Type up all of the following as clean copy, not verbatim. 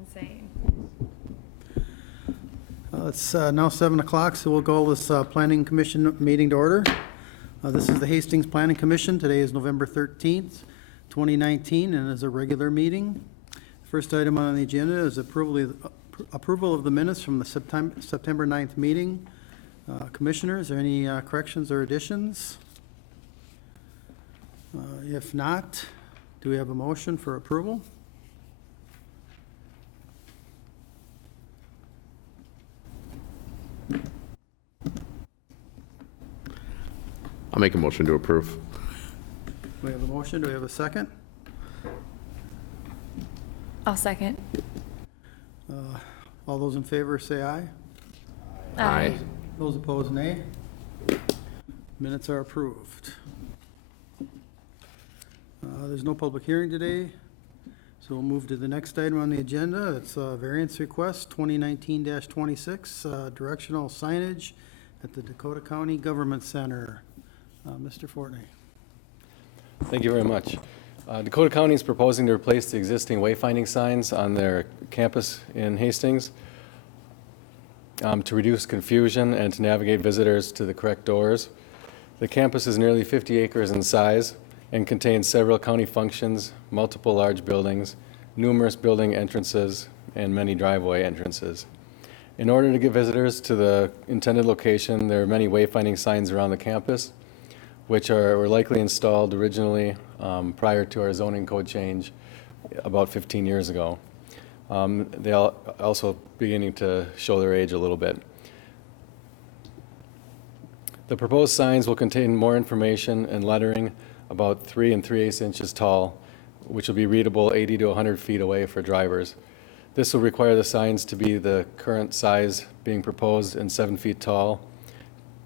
insane. It's now 7 o'clock, so we'll call this Planning Commission meeting to order. This is the Hastings Planning Commission. Today is November 13th, 2019, and is a regular meeting. First item on the agenda is approval of the minutes from the September 9th meeting. Commissioners, are there any corrections or additions? If not, do we have a motion for approval? I'll make a motion to approve. We have a motion. Do we have a second? I'll second. All those in favor say aye. Aye. Those opposed, nay. Minutes are approved. There's no public hearing today, so we'll move to the next item on the agenda. It's a variance request 2019-26, directional signage at the Dakota County Government Center. Mr. Fortney. Thank you very much. Dakota County is proposing to replace the existing wayfinding signs on their campus in Hastings to reduce confusion and to navigate visitors to the correct doors. The campus is nearly 50 acres in size and contains several county functions, multiple large buildings, numerous building entrances, and many driveway entrances. In order to get visitors to the intended location, there are many wayfinding signs around the campus, which were likely installed originally prior to our zoning code change about 15 years ago. They are also beginning to show their age a little bit. The proposed signs will contain more information and lettering about 3 3/8 inches tall, which will be readable 80 to 100 feet away for drivers. This will require the signs to be the current size being proposed and 7 feet tall,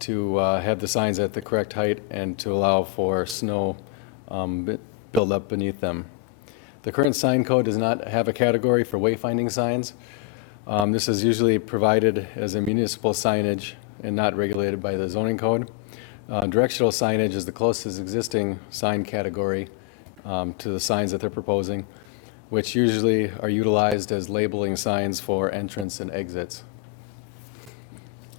to have the signs at the correct height and to allow for snow build up beneath them. The current sign code does not have a category for wayfinding signs. This is usually provided as a municipal signage and not regulated by the zoning code. Directional signage is the closest existing sign category to the signs that they're proposing, which usually are utilized as labeling signs for entrance and exits.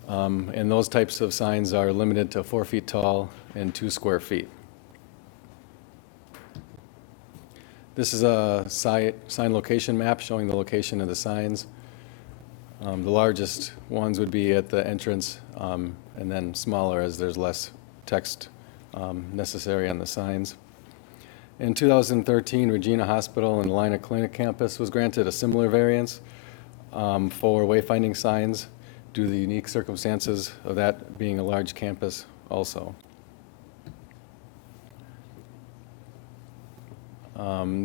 And those types of signs are limited to 4 feet tall and 2 square feet. This is a sign location map showing the location of the signs. The largest ones would be at the entrance, and then smaller as there's less text necessary on the signs. In 2013, Regina Hospital and Lina Clinic campus was granted a similar variance for wayfinding signs due to the unique circumstances of that being a large campus also.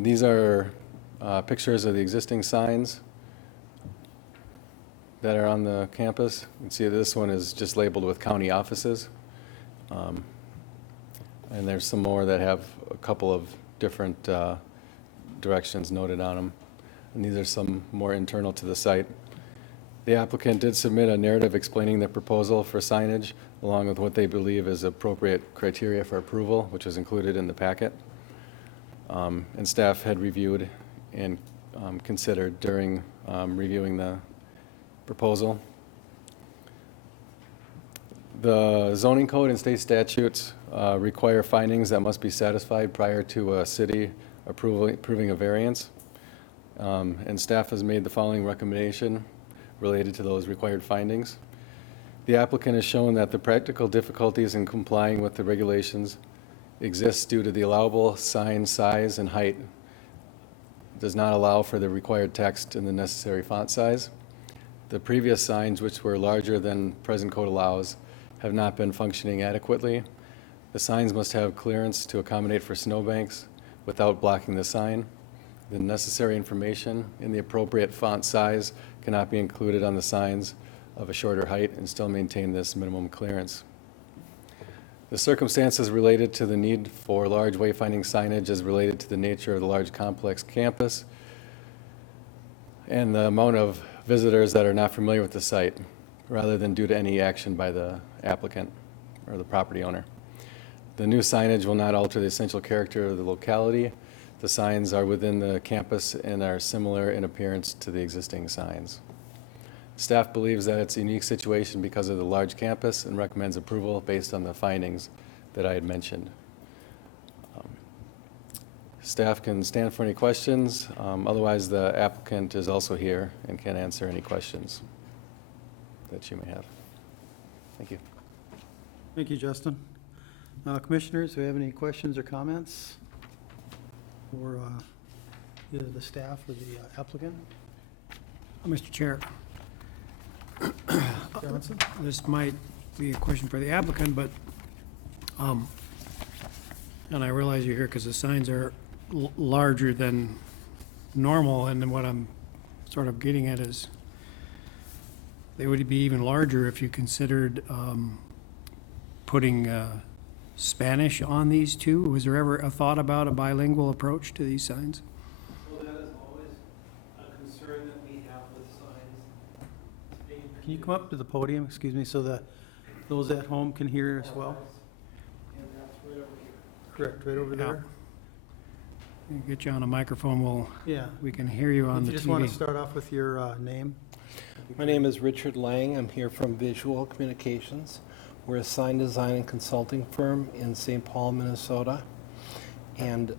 These are pictures of the existing signs that are on the campus. You can see this one is just labeled with county offices. And there's some more that have a couple of different directions noted on them. And these are some more internal to the site. The applicant did submit a narrative explaining their proposal for signage, along with what they believe is appropriate criteria for approval, which was included in the packet. And staff had reviewed and considered during reviewing the proposal. The zoning code and state statutes require findings that must be satisfied prior to a city approving a variance. And staff has made the following recommendation related to those required findings. The applicant has shown that the practical difficulties in complying with the regulations exist due to the allowable sign size and height does not allow for the required text in the necessary font size. The previous signs, which were larger than present code allows, have not been functioning adequately. The signs must have clearance to accommodate for snowbanks without blocking the sign. The necessary information in the appropriate font size cannot be included on the signs of a shorter height and still maintain this minimum clearance. The circumstances related to the need for large wayfinding signage is related to the nature of the large complex campus and the amount of visitors that are not familiar with the site, rather than due to any action by the applicant or the property owner. The new signage will not alter the essential character of the locality. The signs are within the campus and are similar in appearance to the existing signs. Staff believes that it's a unique situation because of the large campus and recommends approval based on the findings that I had mentioned. Staff can stand for any questions. Otherwise, the applicant is also here and can answer any questions that you may have. Thank you. Thank you, Justin. Commissioners, do we have any questions or comments for either the staff or the applicant? Mr. Chair, Johnson? this might be a question for the applicant, but, and I realize you're here because the signs are larger than normal, and then what I'm sort of getting at is they would be even larger if you considered putting Spanish on these too. Was there ever a thought about a bilingual approach to these signs? Well, that is always a concern that we have with signs. Can you come up to the podium, excuse me, so that those at home can hear as well? And that's right over here. Correct, right over there? Get you on a microphone, Yeah. we can hear you on If the you just want to TV. start off with your name. My name is Richard Lang. I'm here from Visual Communications. We're a sign design and consulting firm in St. Paul, Minnesota. And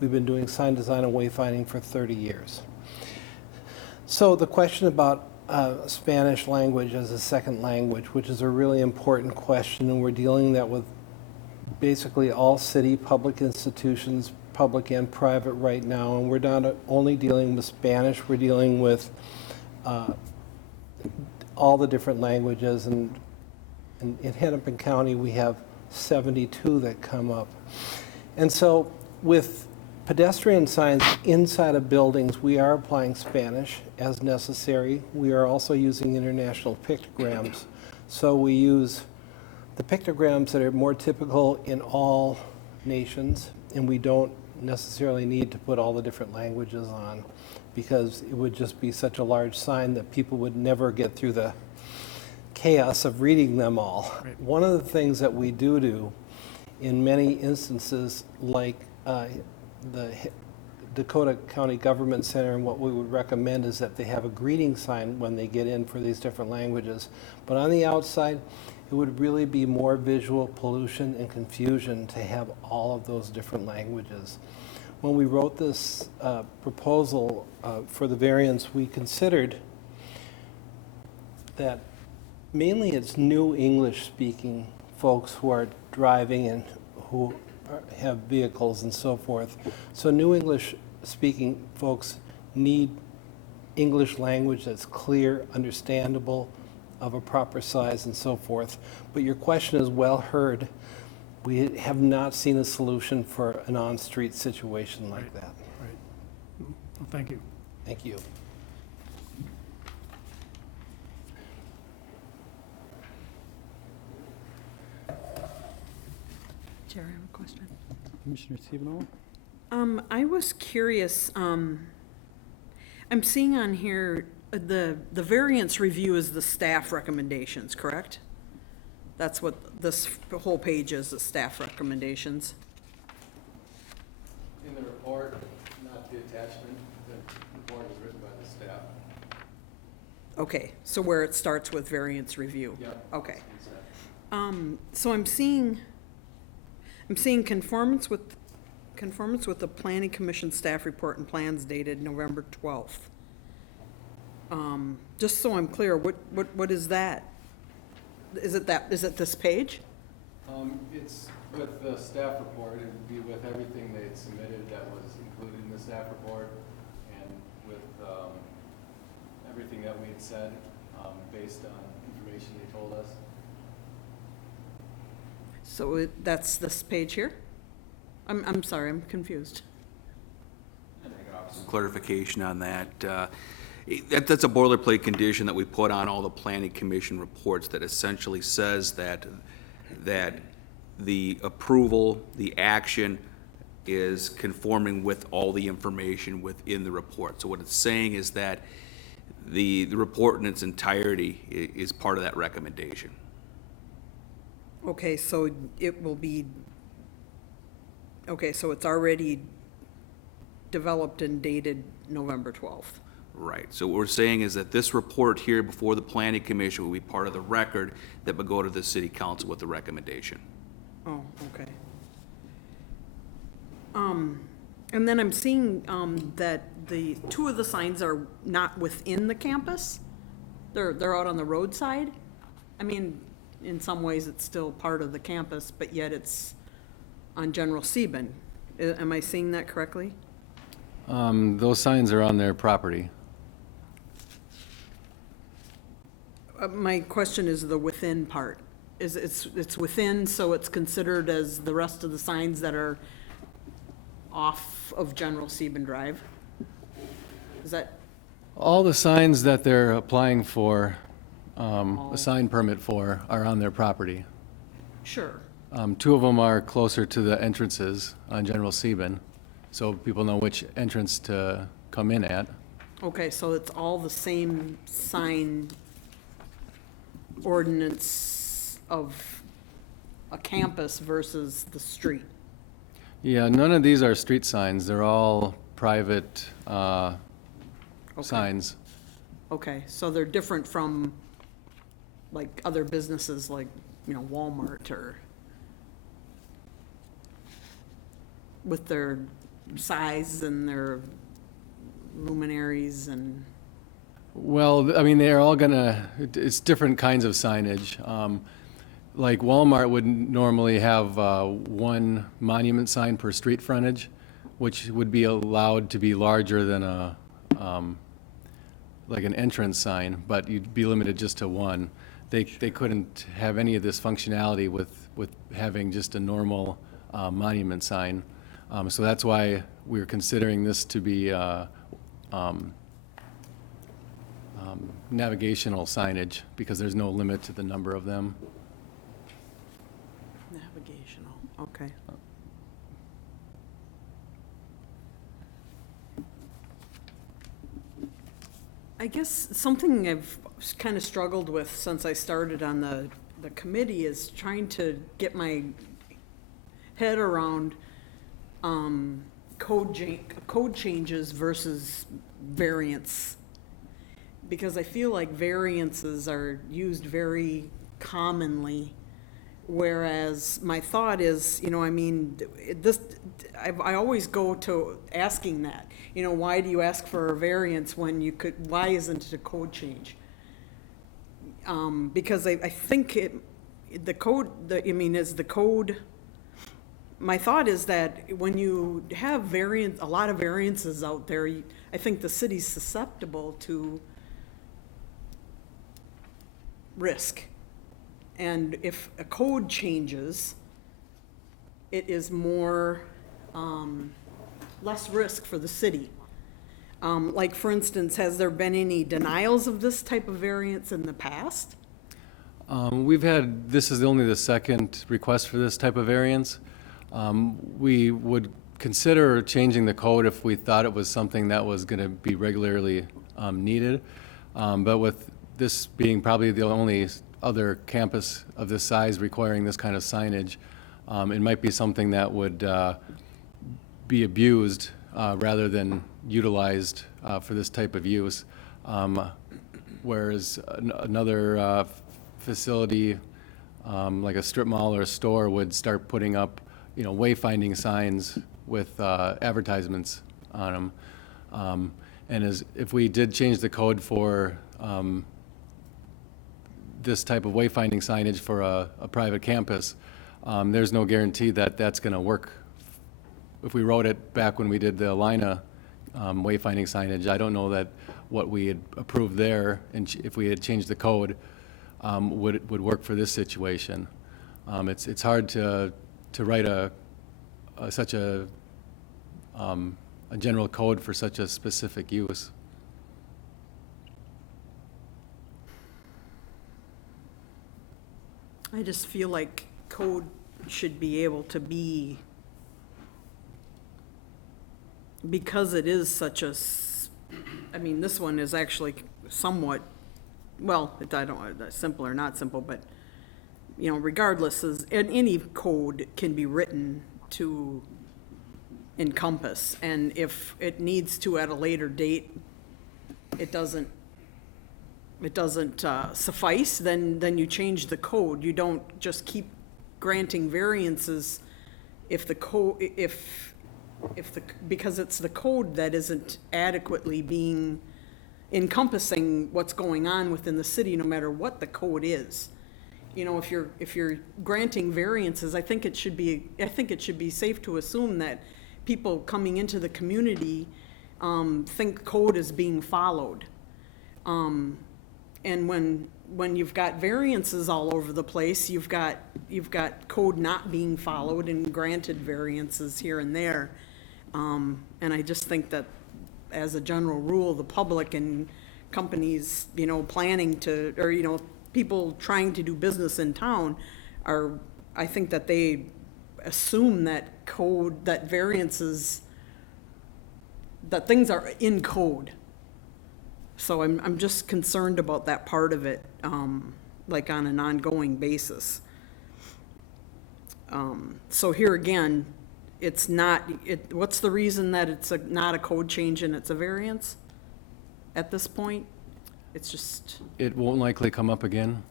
we've been doing sign design and wayfinding for 30 years. So the question about Spanish language as a second language, which is a really important question, and we're dealing that with basically all city public institutions, public and private right now, and we're not only dealing with Spanish, we're dealing with all the different languages, and in Hennepin County we have 72 that come up. And so with pedestrian signs inside of buildings, we are applying Spanish as necessary. We are also using international pictograms. So we use the pictograms that are more typical in all nations, and we don't necessarily need to put all the different languages on, because it would just be such a large sign that people would never get through the chaos of reading them all. Right. One of the things that we do in many instances, like the Dakota County Government Center, and what we would recommend is that they have a greeting sign when they get in for these different languages. But on the outside, it would really be more visual pollution and confusion to have all of those different languages. When we wrote this proposal for the variance, we considered that mainly it's new English-speaking folks who are driving and who have vehicles and so forth. So new English-speaking folks need English language that's clear, understandable, of a proper size and so forth. But your question is well heard. We have not seen a solution for an on-street situation like that. Right. Well, thank you. Thank you. Chair, I have a question. Commissioner Stevenow? I was curious, I'm seeing on here, the variance review is the staff recommendations, correct? That's what this whole page is, the staff recommendations. In the report, not the attachment, the report is written by the staff. Okay, so where it starts with variance review? Yep. Okay. So I'm seeing conformance with the planning commission staff report and plans dated November 12th. Just so I'm clear, what is that? Is it this page? It's with the staff report. It would be with everything they had submitted that was included in the staff report, and with everything that we had said based on information they told us. So that's this page here? I'm sorry, I'm confused. Some clarification on that. That's a boilerplate condition that we put on all the planning commission reports that essentially says that the approval, the action is conforming with all the information within the report. So what it's saying is that the report in its entirety is part of that recommendation. Okay, so it will be Okay, so it's already developed and dated November 12th. Right, so what we're saying is that this report here before the planning commission will be part of the record that would go to the city council with the recommendation. Oh, okay. And then I'm seeing, that the, two of the signs are not within the campus? They're out on the roadside? I mean, in some ways, it's still part of the campus, but yet it's on General Sieben. Am I seeing that correctly? Those signs are on their property. My question is the within part. It's within, so it's considered as the rest of the signs that are off of General Sieben Drive? Is that, All the signs that they're applying for, a sign permit for, are on their property. sure. Two of them are closer to the entrances on General Sieben, so people know which entrance to come in at. Okay, so it's all the same sign ordinance of a campus versus the street? Yeah, none of these are street signs. They're all private signs. Okay, so they're different from, like, other businesses like, you know, Walmart or with their size and their luminaries and, Well, I mean, they're all gonna, it's different kinds of signage. Like Walmart would normally have one monument sign per street frontage, which would be allowed to be larger than a, like an entrance sign, but you'd be limited just to one. They couldn't have any of this functionality with having just a normal monument sign. So that's why we're considering this to be navigational signage, because there's no limit to the number of them. navigational, okay. I guess something I've kind of struggled with since I started on the committee is trying to get my head around code changes versus variance. Because I feel like variances are used very commonly, whereas my thought is, you know, I mean, I always go to asking that, you know, why do you ask for a variance when you could, why isn't it a code change? Because I think the code, is the code, my thought is that when you have a lot of variances out there, I think the city's susceptible to risk. And if a code changes, it is more, less risk for the city. Like, for instance, has there been any denials of this type of variance in the past? We've had, this is only the second request for this type of variance. We would consider changing the code if we thought it was something that was going to be regularly needed. But with this being probably the only other campus of this size requiring this kind of signage, it might be something that would be abused rather than utilized for this type of use. Whereas another facility, like a strip mall or a store, would start putting up, you know, wayfinding signs with advertisements on them. And if we did change the code for this type of wayfinding signage for a private campus, there's no guarantee that that's going to work. If we wrote it back when we did the Alina wayfinding signage, I don't know that what we had approved there, and if we had changed the code, would work for this situation. It's hard to write such a general code for such a specific use. I just feel like code should be able to be, because it is such a, this one is actually somewhat, well, I don't, simple or not simple, but, you know, regardless, and any code can be written to encompass. And if it needs to at a later date, it doesn't suffice, then you change the code. You don't just keep granting variances if the code, because it's the code that isn't adequately being encompassing what's going on within the city, no matter what the code is. You know, if you're granting variances, I think it should be safe to assume that people coming into the community think code is being followed. And when you've got variances all over the place, you've got code not being followed and granted variances here and there. And I just think that, as a general rule, the public and companies, you know, planning to, or, you know, people trying to do business in town I think that they assume that code, that variances, that things are in code. So I'm just concerned about that part of it, like on an ongoing basis. So here again, it's not, what's the reason that it's not a code change and it's a variance at this point? It's just, It won't likely come up again.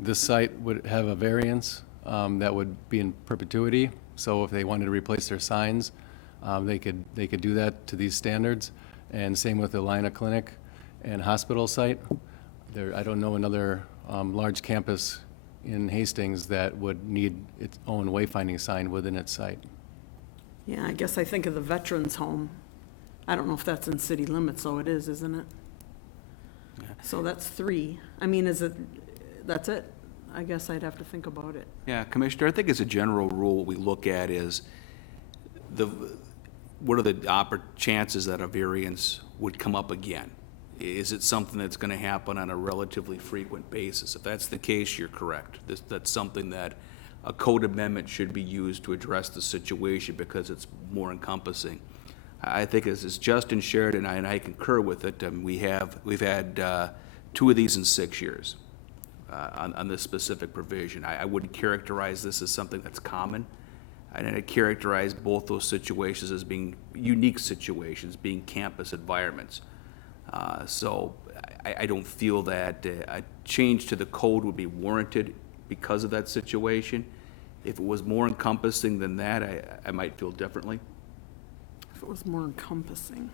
This site would have a variance that would be in perpetuity. So if they wanted to replace their signs, they could do that to these standards. And same with the Lina Clinic and hospital site. I don't know another large campus in Hastings that would need its own wayfinding sign within its site. yeah, I guess I think of the Veterans Home. I don't know if that's in city limits, so it is, isn't it? So that's 3. I mean, that's it? I guess I'd have to think about it. Yeah, Commissioner, I think as a general rule, what we look at is what are the chances that a variance would come up again? Is it something that's going to happen on a relatively frequent basis? If that's the case, you're correct. That's something that a code amendment should be used to address the situation because it's more encompassing. I think as Justin shared, and I concur with it, we've had 2 of these in 6 years on this specific provision. I wouldn't characterize this as something that's common. And I characterize both those situations as being unique situations, being campus environments. So I don't feel that a change to the code would be warranted because of that situation. If it was more encompassing than that, I might feel differently. If it was more encompassing.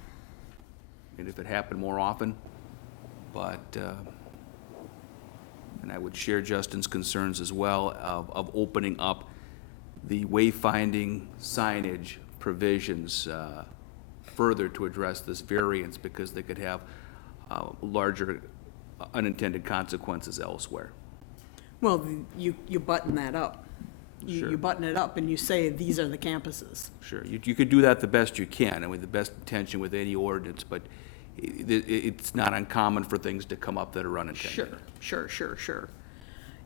And if it happened more often, but, and I would share Justin's concerns as well of opening up the wayfinding signage provisions further to address this variance because they could have larger unintended consequences elsewhere. Well, you button that up. Sure. You button it up and you say, these are the campuses. Sure, you could do that the best you can, and with the best intention with any ordinance, but it's not uncommon for things to come up that are unintended. Sure.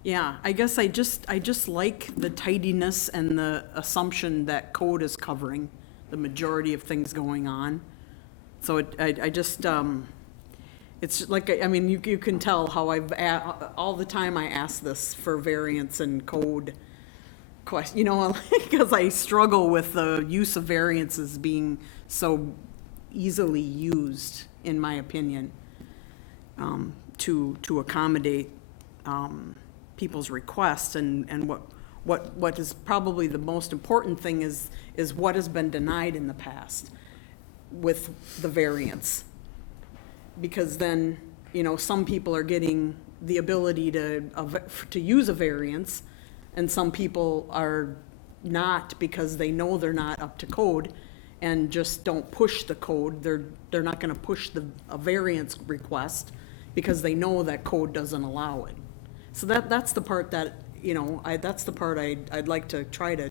Yeah, I guess I just like the tidiness and the assumption that code is covering the majority of things going on. So I just, it's like, I mean, you can tell how all the time I ask this for variance and code question, you know, because I struggle with the use of variances being so easily used, in my opinion, to accommodate people's requests, and what is probably the most important thing is what has been denied in the past with the variance. Because then, you know, some people are getting the ability to use a variance, and some people are not, because they know they're not up to code and just don't push the code. They're not gonna push a variance request because they know that code doesn't allow it. So that's the part that, you know, that's the part I'd like to try to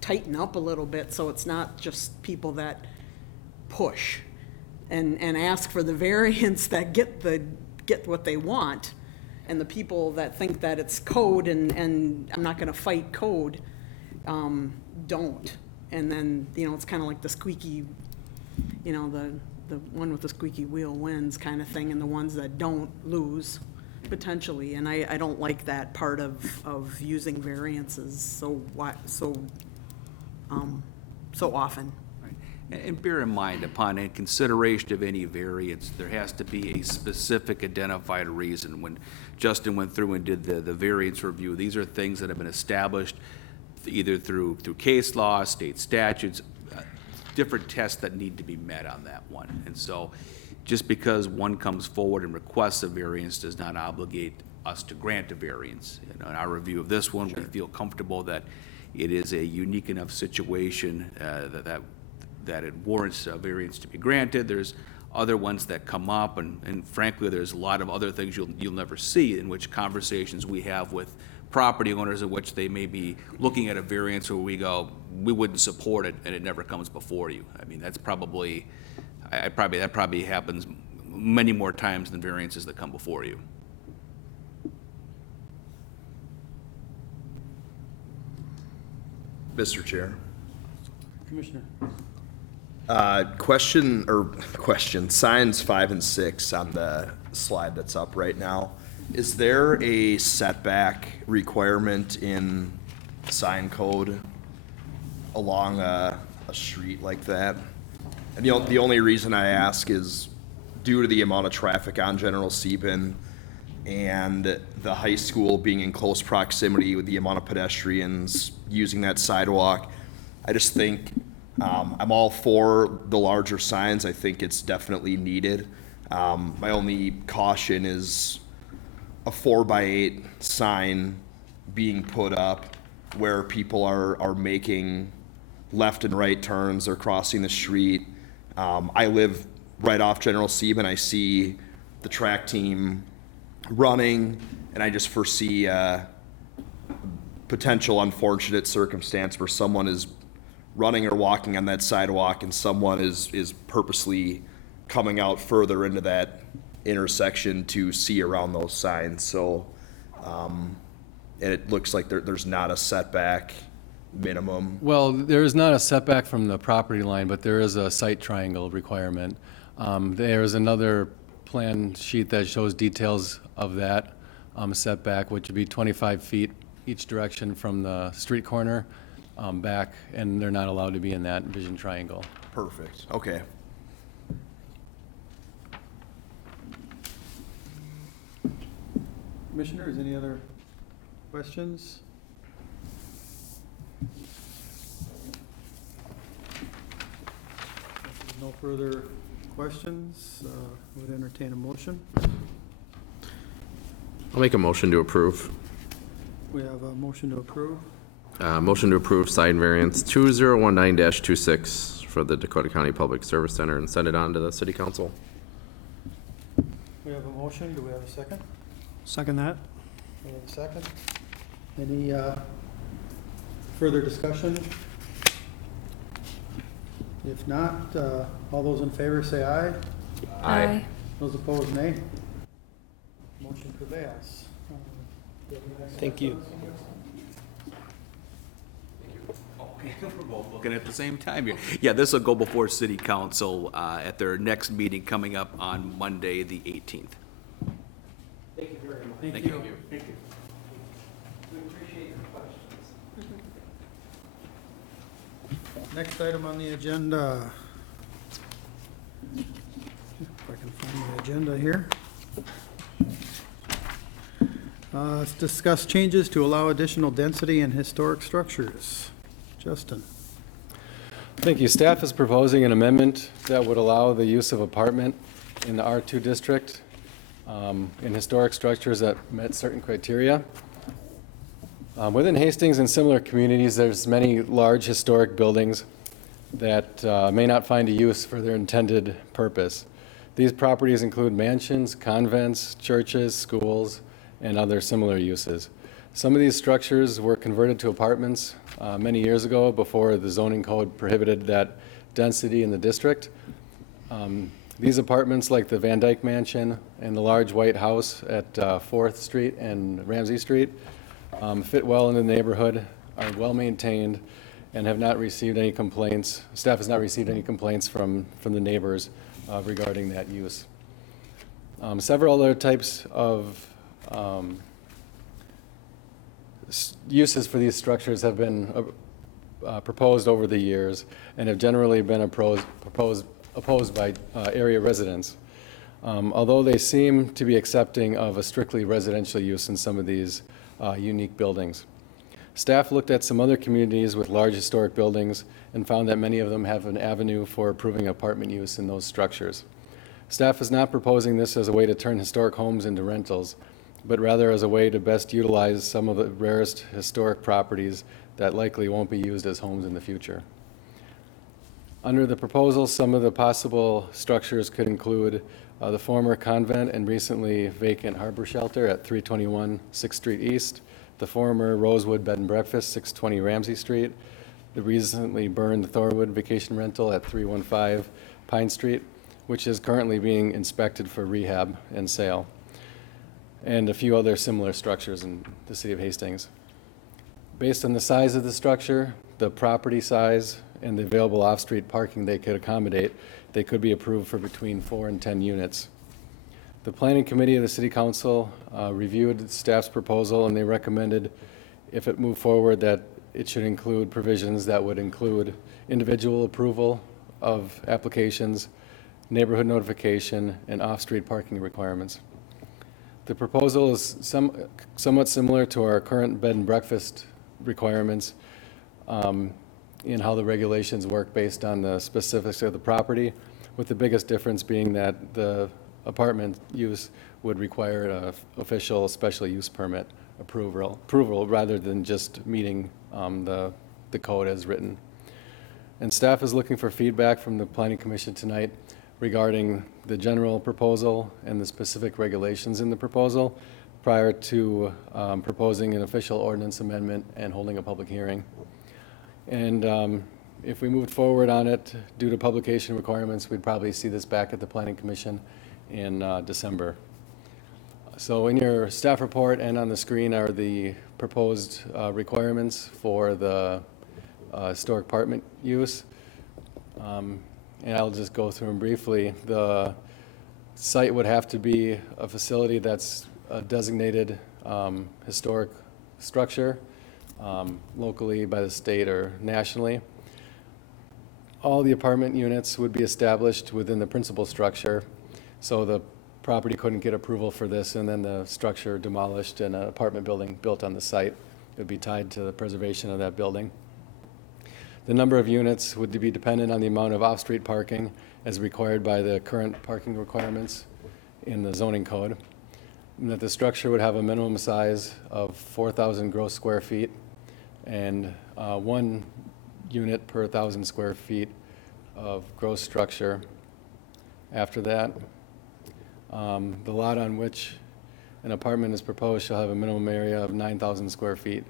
tighten up a little bit, so it's not just people that push and ask for the variance that get what they want, and the people that think that it's code and I'm not gonna fight code, don't. And then, you know, it's kind of like the squeaky, you know, the one with the squeaky wheel wins kind of thing, and the ones that don't lose potentially. And I don't like that part of using variances so so often. And bear in mind, upon a consideration of any variance, there has to be a specific identified reason. When Justin went through and did the variance review, these are things that have been established either through case law, state statutes, different tests that need to be met on that one. And so, just because one comes forward and requests a variance does not obligate us to grant a variance. In our review of this one, we feel comfortable that it is a unique enough situation that it warrants a variance to be granted. There's other ones that come up, and frankly, there's a lot of other things you'll never see, in which conversations we have with property owners in which they may be looking at a variance where we go, we wouldn't support it, and it never comes before you. I mean, that's probably, that probably happens many more times than variances that come before you. Mr. Chair. Commissioner. Question, signs 5 and 6 on the slide that's up right now. Is there a setback requirement in sign code along a street like that? And the only reason I ask is due to the amount of traffic on General Sieben and the high school being in close proximity with the amount of pedestrians using that sidewalk. I just think I'm all for the larger signs. I think it's definitely needed. My only caution is a 4x8 sign being put up where people are making left and right turns or crossing the street. I live right off General Sieben. I see the track team running, and I just foresee a potential unfortunate circumstance where someone is running or walking on that sidewalk and someone is purposely coming out further into that intersection to see around those signs. So, and it looks like there's not a setback minimum. Well, there is not a setback from the property line, but there is a site triangle requirement. There is another plan sheet that shows details of that setback, which would be 25 feet each direction from the street corner back, and they're not allowed to be in that vision triangle. Perfect, okay. Commissioners, any other questions? If there's no further questions, I would entertain a motion. I'll make a motion to approve. We have a motion to approve. Motion to approve sign variance 2019-26 for the Dakota County Public Service Center and send it on to the city council. We have a motion. Do we have a second? Second that? We have a second. Any further discussion? If not, all those in favor say aye. Aye. Those opposed, nay. Motion prevails. Thank you. Okay, we're both looking at the same time here. Yeah, this will go before city council at their next meeting coming up on Monday, the 18th. Thank you very much. Thank you. Thank you. We appreciate your questions. Next item on the agenda. If I can find the agenda here. Let's discuss changes to allow additional density in historic structures. Justin. Thank you. Staff is proposing an amendment that would allow the use of apartment in the R2 district in historic structures that met certain criteria. Within Hastings and similar communities, there's many large historic buildings that may not find a use for their intended purpose. These properties include mansions, convents, churches, schools, and other similar uses. Some of these structures were converted to apartments many years ago before the zoning code prohibited that density in the district. These apartments, like the Van Dyke Mansion and the large white house at 4th Street and Ramsey Street, fit well in the neighborhood, are well maintained, and have not received any complaints. Staff has not received any complaints from the neighbors regarding that use. Several other types of uses for these structures have been proposed over the years and have generally been opposed by area residents. Although they seem to be accepting of a strictly residential use in some of these unique buildings. Staff looked at some other communities with large historic buildings and found that many of them have an avenue for approving apartment use in those structures. Staff is not proposing this as a way to turn historic homes into rentals, but rather as a way to best utilize some of the rarest historic properties that likely won't be used as homes in the future. Under the proposal, some of the possible structures could include the former convent and recently vacant harbor shelter at 321 6th Street East, the former Rosewood Bed and Breakfast, 620 Ramsey Street, the recently burned Thorwood Vacation Rental at 315 Pine Street, which is currently being inspected for rehab and sale, and a few other similar structures in the city of Hastings. Based on the size of the structure, the property size, and the available off-street parking they could accommodate, they could be approved for between 4 and 10 units. The Planning Committee of the City Council reviewed staff's proposal, and they recommended, if it moved forward, that it should include provisions that would include individual approval of applications, neighborhood notification, and off-street parking requirements. The proposal is somewhat similar to our current bed and breakfast requirements in how the regulations work based on the specifics of the property, with the biggest difference being that the apartment use would require an official special use permit approval rather than just meeting the code as written. And staff is looking for feedback from the Planning Commission tonight regarding the general proposal and the specific regulations in the proposal prior to proposing an official ordinance amendment and holding a public hearing. And if we moved forward on it due to publication requirements, we'd probably see this back at the Planning Commission in December. So in your staff report and on the screen are the proposed requirements for the historic apartment use. And I'll just go through them briefly. The site would have to be a facility that's a designated historic structure, locally by the state or nationally. All the apartment units would be established within the principal structure, so the property couldn't get approval for this and then the structure demolished and an apartment building built on the site. It would be tied to the preservation of that building. The number of units would be dependent on the amount of off-street parking as required by the current parking requirements in the zoning code. And that the structure would have a minimum size of 4,000 gross square feet and 1 unit per 1,000 square feet of gross structure. After that, the lot on which an apartment is proposed shall have a minimum area of 9,000 square feet.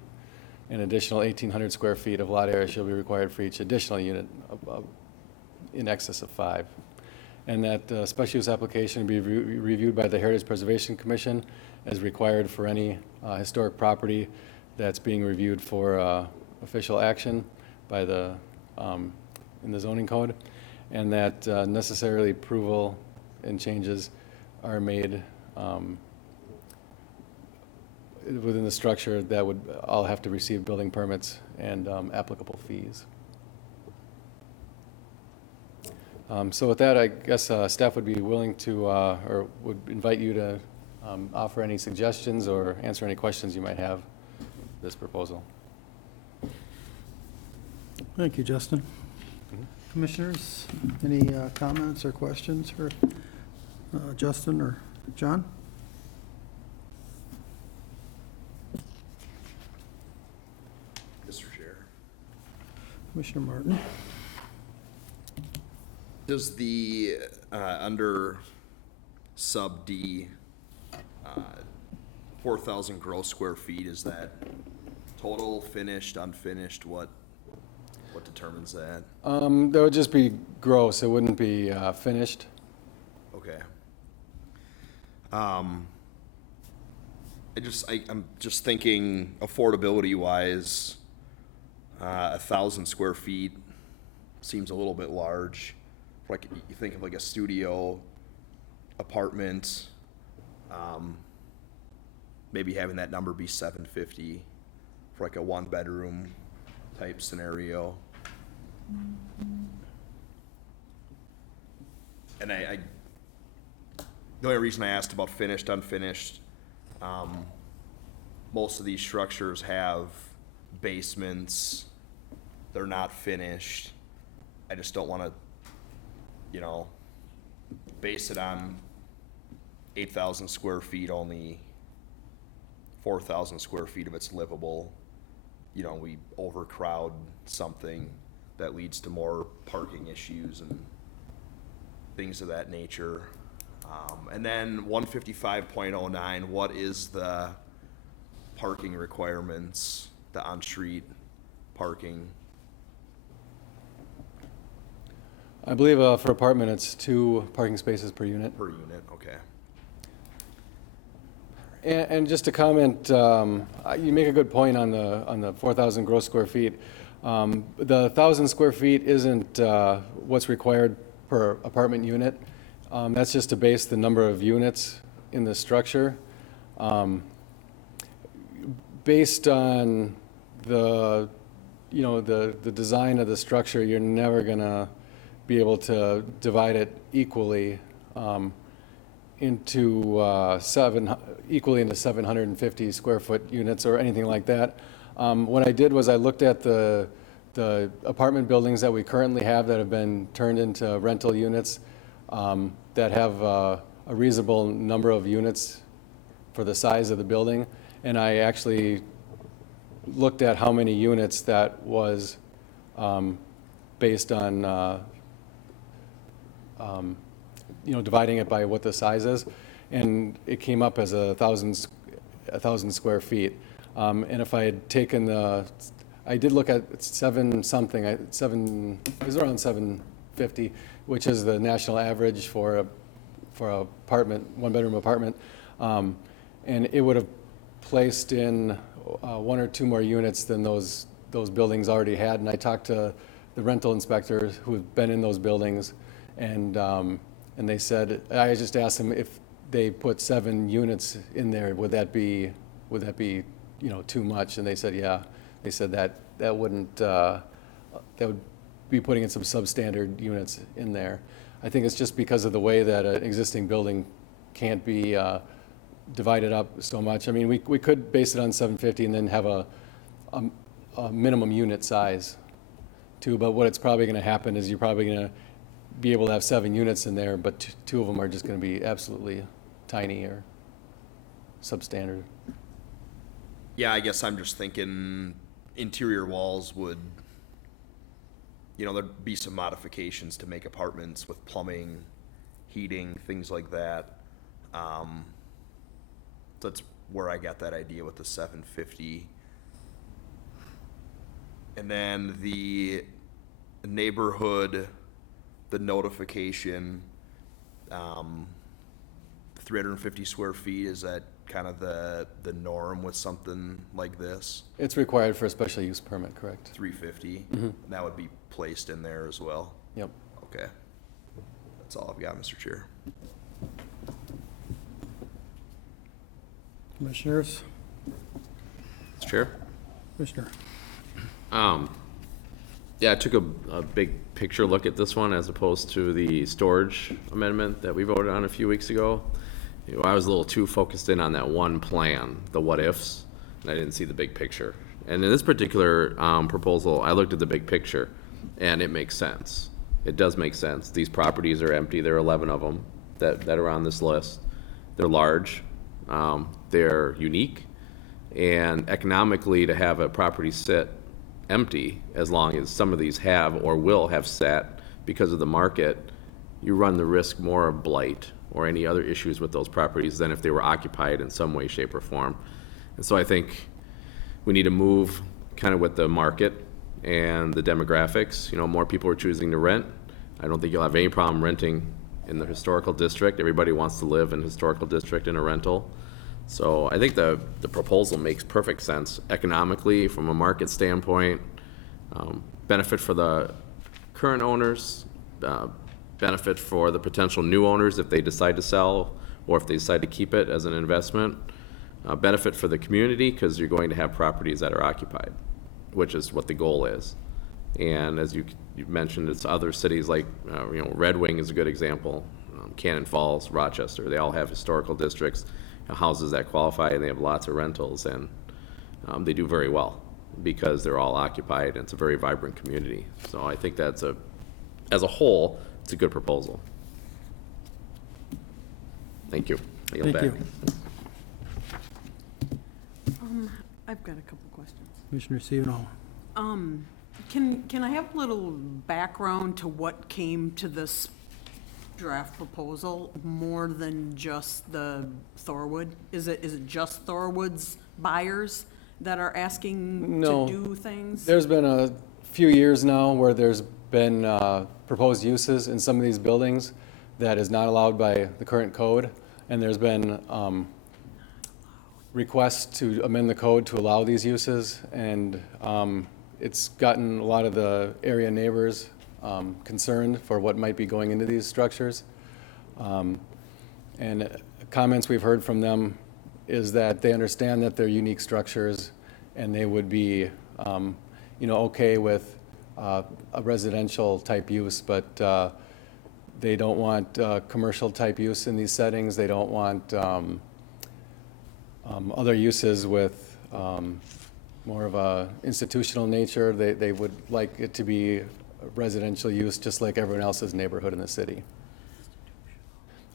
An additional 1,800 square feet of lot area shall be required for each additional unit in excess of 5. And that special use application be reviewed by the Heritage Preservation Commission as required for any historic property that's being reviewed for official action by the in the zoning code, and that necessarily approval and changes are made within the structure that would all have to receive building permits and applicable fees. So with that, I guess staff would be willing to, or would invite you to offer any suggestions or answer any questions you might have for this proposal. Thank you, Justin. Commissioners, any comments or questions for Justin or John? Mr. Chair. Commissioner Martin? Does the, under sub D, 4,000 gross square feet, is that total, finished, unfinished? What determines that? That would just be gross. It wouldn't be finished. Okay. I'm just thinking affordability wise, 1,000 square feet seems a little bit large. Like you think of like a studio apartment, maybe having that number be 750 for like a 1-bedroom type scenario. And the only reason I asked about finished, unfinished, most of these structures have basements, they're not finished. I just don't wanna, base it on 8,000 square feet, only 4,000 square feet of it's livable. We overcrowd something that leads to more parking issues and things of that nature. And then 155.09, what is the parking requirements, the on-street parking? I believe for apartment, it's 2 parking spaces per unit. Per unit, okay. And just to comment, you make a good point on the 4,000 gross square feet. The 1,000 square feet isn't what's required per apartment unit. That's just to base the number of units in the structure. Based on the design of the structure, you're never gonna be able to divide it equally into 750 square foot units or anything like that. What I did was I looked at the apartment buildings that we currently have that have been turned into rental units that have a reasonable number of units for the size of the building. And I actually looked at how many units that was based on dividing it by what the size is, and it came up as 1,000 square feet. And if I had taken I did look at it was around 750, which is the national average for a apartment, 1-bedroom apartment, and it would have placed in 1 or 2 more units than those buildings already had. And I talked to the rental inspectors who have been in those buildings, and they said, I just asked them if they put 7 units in there, would that be too much? And they said, yeah. They said that wouldn't, that would be putting in some substandard units in there. I think it's just because of the way that an existing building can't be divided up so much. I mean, we could base it on 750 and then have a minimum unit size too, but what it's probably gonna happen is you're probably gonna be able to have 7 units in there, but 2 of them are just gonna be absolutely tiny or substandard. Yeah, I guess I'm just thinking interior walls would, there'd be some modifications to make apartments with plumbing, heating, things like that. That's where I got that idea with the 750. And then the neighborhood, the notification, 350 square feet, is that kind of the norm with something like this? It's required for a special use permit, correct? 350? Mm-hmm. And that would be placed in there as well? Yep. Okay. That's all I've got, Mr. Chair. Commissioners? Mr. Chair? Commissioner? Yeah, I took a big picture look at this one as opposed to the storage amendment that we voted on a few weeks ago. I was a little too focused in on that one plan, the what ifs, and I didn't see the big picture. And in this particular proposal, I looked at the big picture, and it makes sense. It does make sense. These properties are empty. There are 11 of them that are on this list. They're large. They're unique. And economically, to have a property sit empty, as long as some of these have or will have sat because of the market, you run the risk more of blight or any other issues with those properties than if they were occupied in some way, shape, or form. And so I think we need to move kind of with the market and the demographics. More people are choosing to rent. I don't think you'll have any problem renting in the historical district. Everybody wants to live in historical district in a rental. So I think the proposal makes perfect sense economically, from a market standpoint, benefit for the current owners, benefit for the potential new owners if they decide to sell or if they decide to keep it as an investment, benefit for the community because you're going to have properties that are occupied. which is what the goal is. And as you mentioned, it's other cities like, Red Wing is a good example, Cannon Falls, Rochester, they all have historical districts, houses that qualify, and they have lots of rentals, and they do very well because they're all occupied, and it's a very vibrant community. So I think that's as a whole, it's a good proposal. Thank you. I yield Thank you. back. I've got a couple questions. Commissioner Stevens. Can I have a little background to what came to this draft proposal, more than just the Thorwood? Is it just Thorwood's buyers that are asking No. to do things? There's been a few years now where there's been proposed uses in some of these buildings that is not allowed by the current code, and there's been requests to amend the code to allow these uses, and it's gotten a lot of the area neighbors concerned for what might be going into these structures. And comments we've heard from them is that they understand that they're unique structures, and they would be, okay with a residential type use, but they don't want commercial type use in these settings. They don't want other uses with more of a institutional nature. They would like it to be residential use, just like everyone else's neighborhood in the city.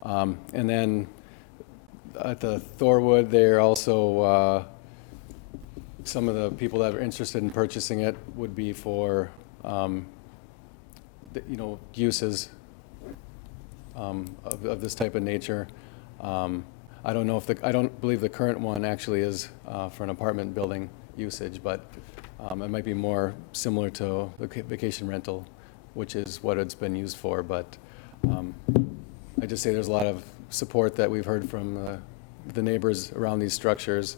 And then at the Thorwood, they're also, some of the people that are interested in purchasing it would be for, uses of this type of nature. I don't know if I don't believe the current one actually is for an apartment building usage, but it might be more similar to vacation rental, which is what it's been used for. But I just say there's a lot of support that we've heard from the neighbors around these structures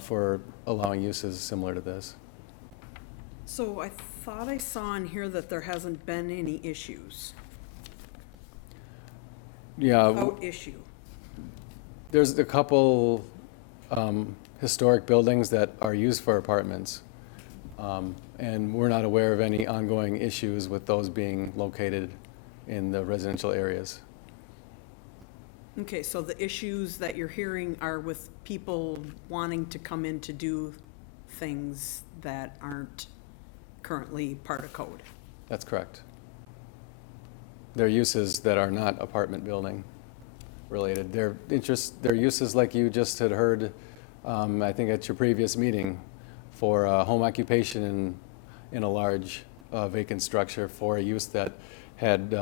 for allowing uses similar to this. So I thought I saw in here that there hasn't been any issues. Yeah. Without issue. There's a couple historic buildings that are used for apartments, and we're not aware of any ongoing issues with those being located in the residential areas. Okay, so the issues that you're hearing are with people wanting to come in to do things that aren't currently part of code? That's correct. They're uses that are not apartment building related. Their uses like you just had heard, I think at your previous meeting, for home occupation in a large vacant structure, for a use that had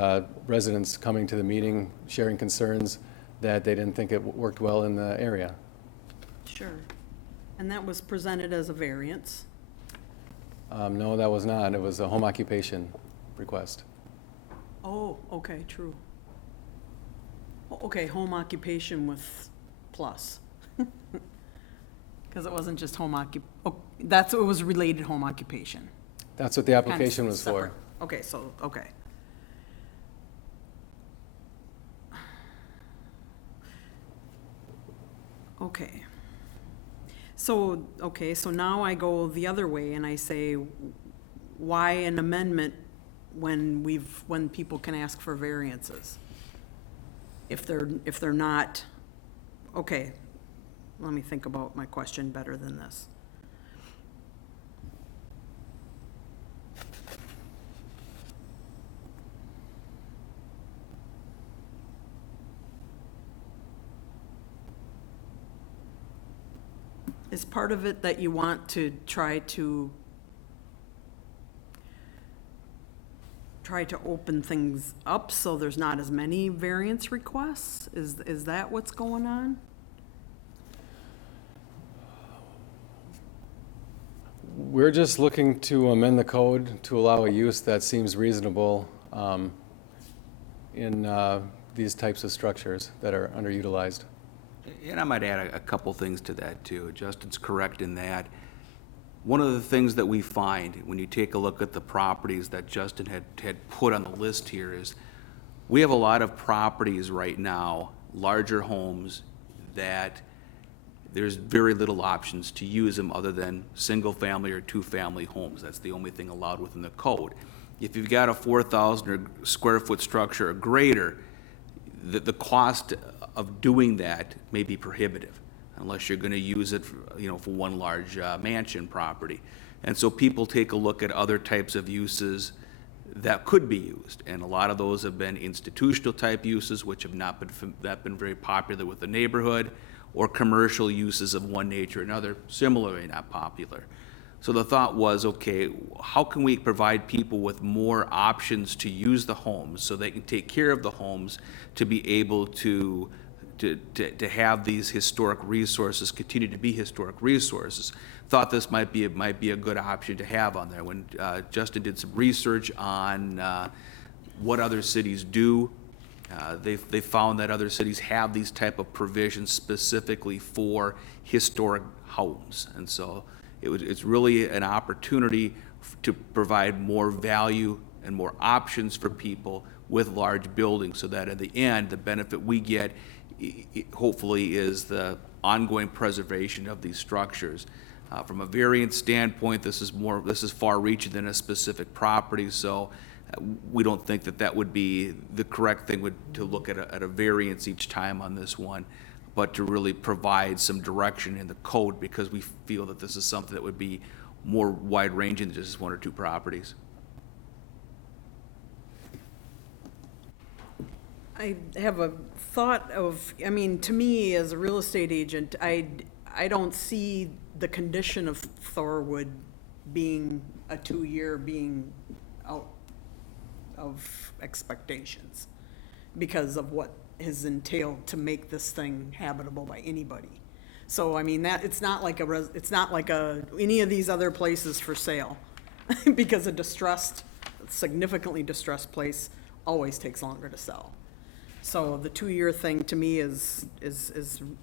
residents coming to the meeting sharing concerns that they didn't think it worked well in the area. Sure. And that was presented as a variance? No, that was not. It was a home occupation request. Oh, okay, true. Okay, home occupation with plus. Because it wasn't just home that's what was related home occupation. That's what the application was for. Separate. Okay, so, okay. Okay. So, so now I go the other way and I say, why an amendment when people can ask for variances? If they're not, okay, let me think about my question better than this. Is part of it that you want to try to open things up so there's not as many variance requests? Is that what's going on? We're just looking to amend the code to allow a use that seems reasonable in these types of structures that are underutilized. And I might add a couple things to that too. Justin's correct in that. One of the things that we find when you take a look at the properties that Justin had put on the list here is we have a lot of properties right now, larger homes, that there's very little options to use them other than single-family or two-family homes. That's the only thing allowed within the code. If you've got a 4,000 or square foot structure or greater, the cost of doing that may be prohibitive, unless you're gonna use it, for one large mansion property. And so people take a look at other types of uses that could be used, and a lot of those have been institutional type uses, which have not been very popular with the neighborhood, or commercial uses of one nature or another, similarly not popular. So the thought was, okay, how can we provide people with more options to use the homes so they can take care of the homes, to be able to have these historic resources continue to be historic resources? Thought this might be a good option to have on there. When Justin did some research on what other cities do, they found that other cities have these type of provisions specifically for historic homes. And so it's really an opportunity to provide more value and more options for people with large buildings, so that at the end, the benefit we get hopefully is the ongoing preservation of these structures. From a variance standpoint, this is far-reaching than a specific property, so we don't think that would be the correct thing, to look at a variance each time on this one, but to really provide some direction in the code, because we feel that this is something that would be more wide-ranging than just one or two properties. I have a thought of, to me, as a real estate agent, I don't see the condition of Thorwood being a 2-year being out of expectations because of what has entailed to make this thing habitable by anybody. So, that, it's not like any of these other places for sale, because a significantly distressed place always takes longer to sell. So the 2-year thing to me is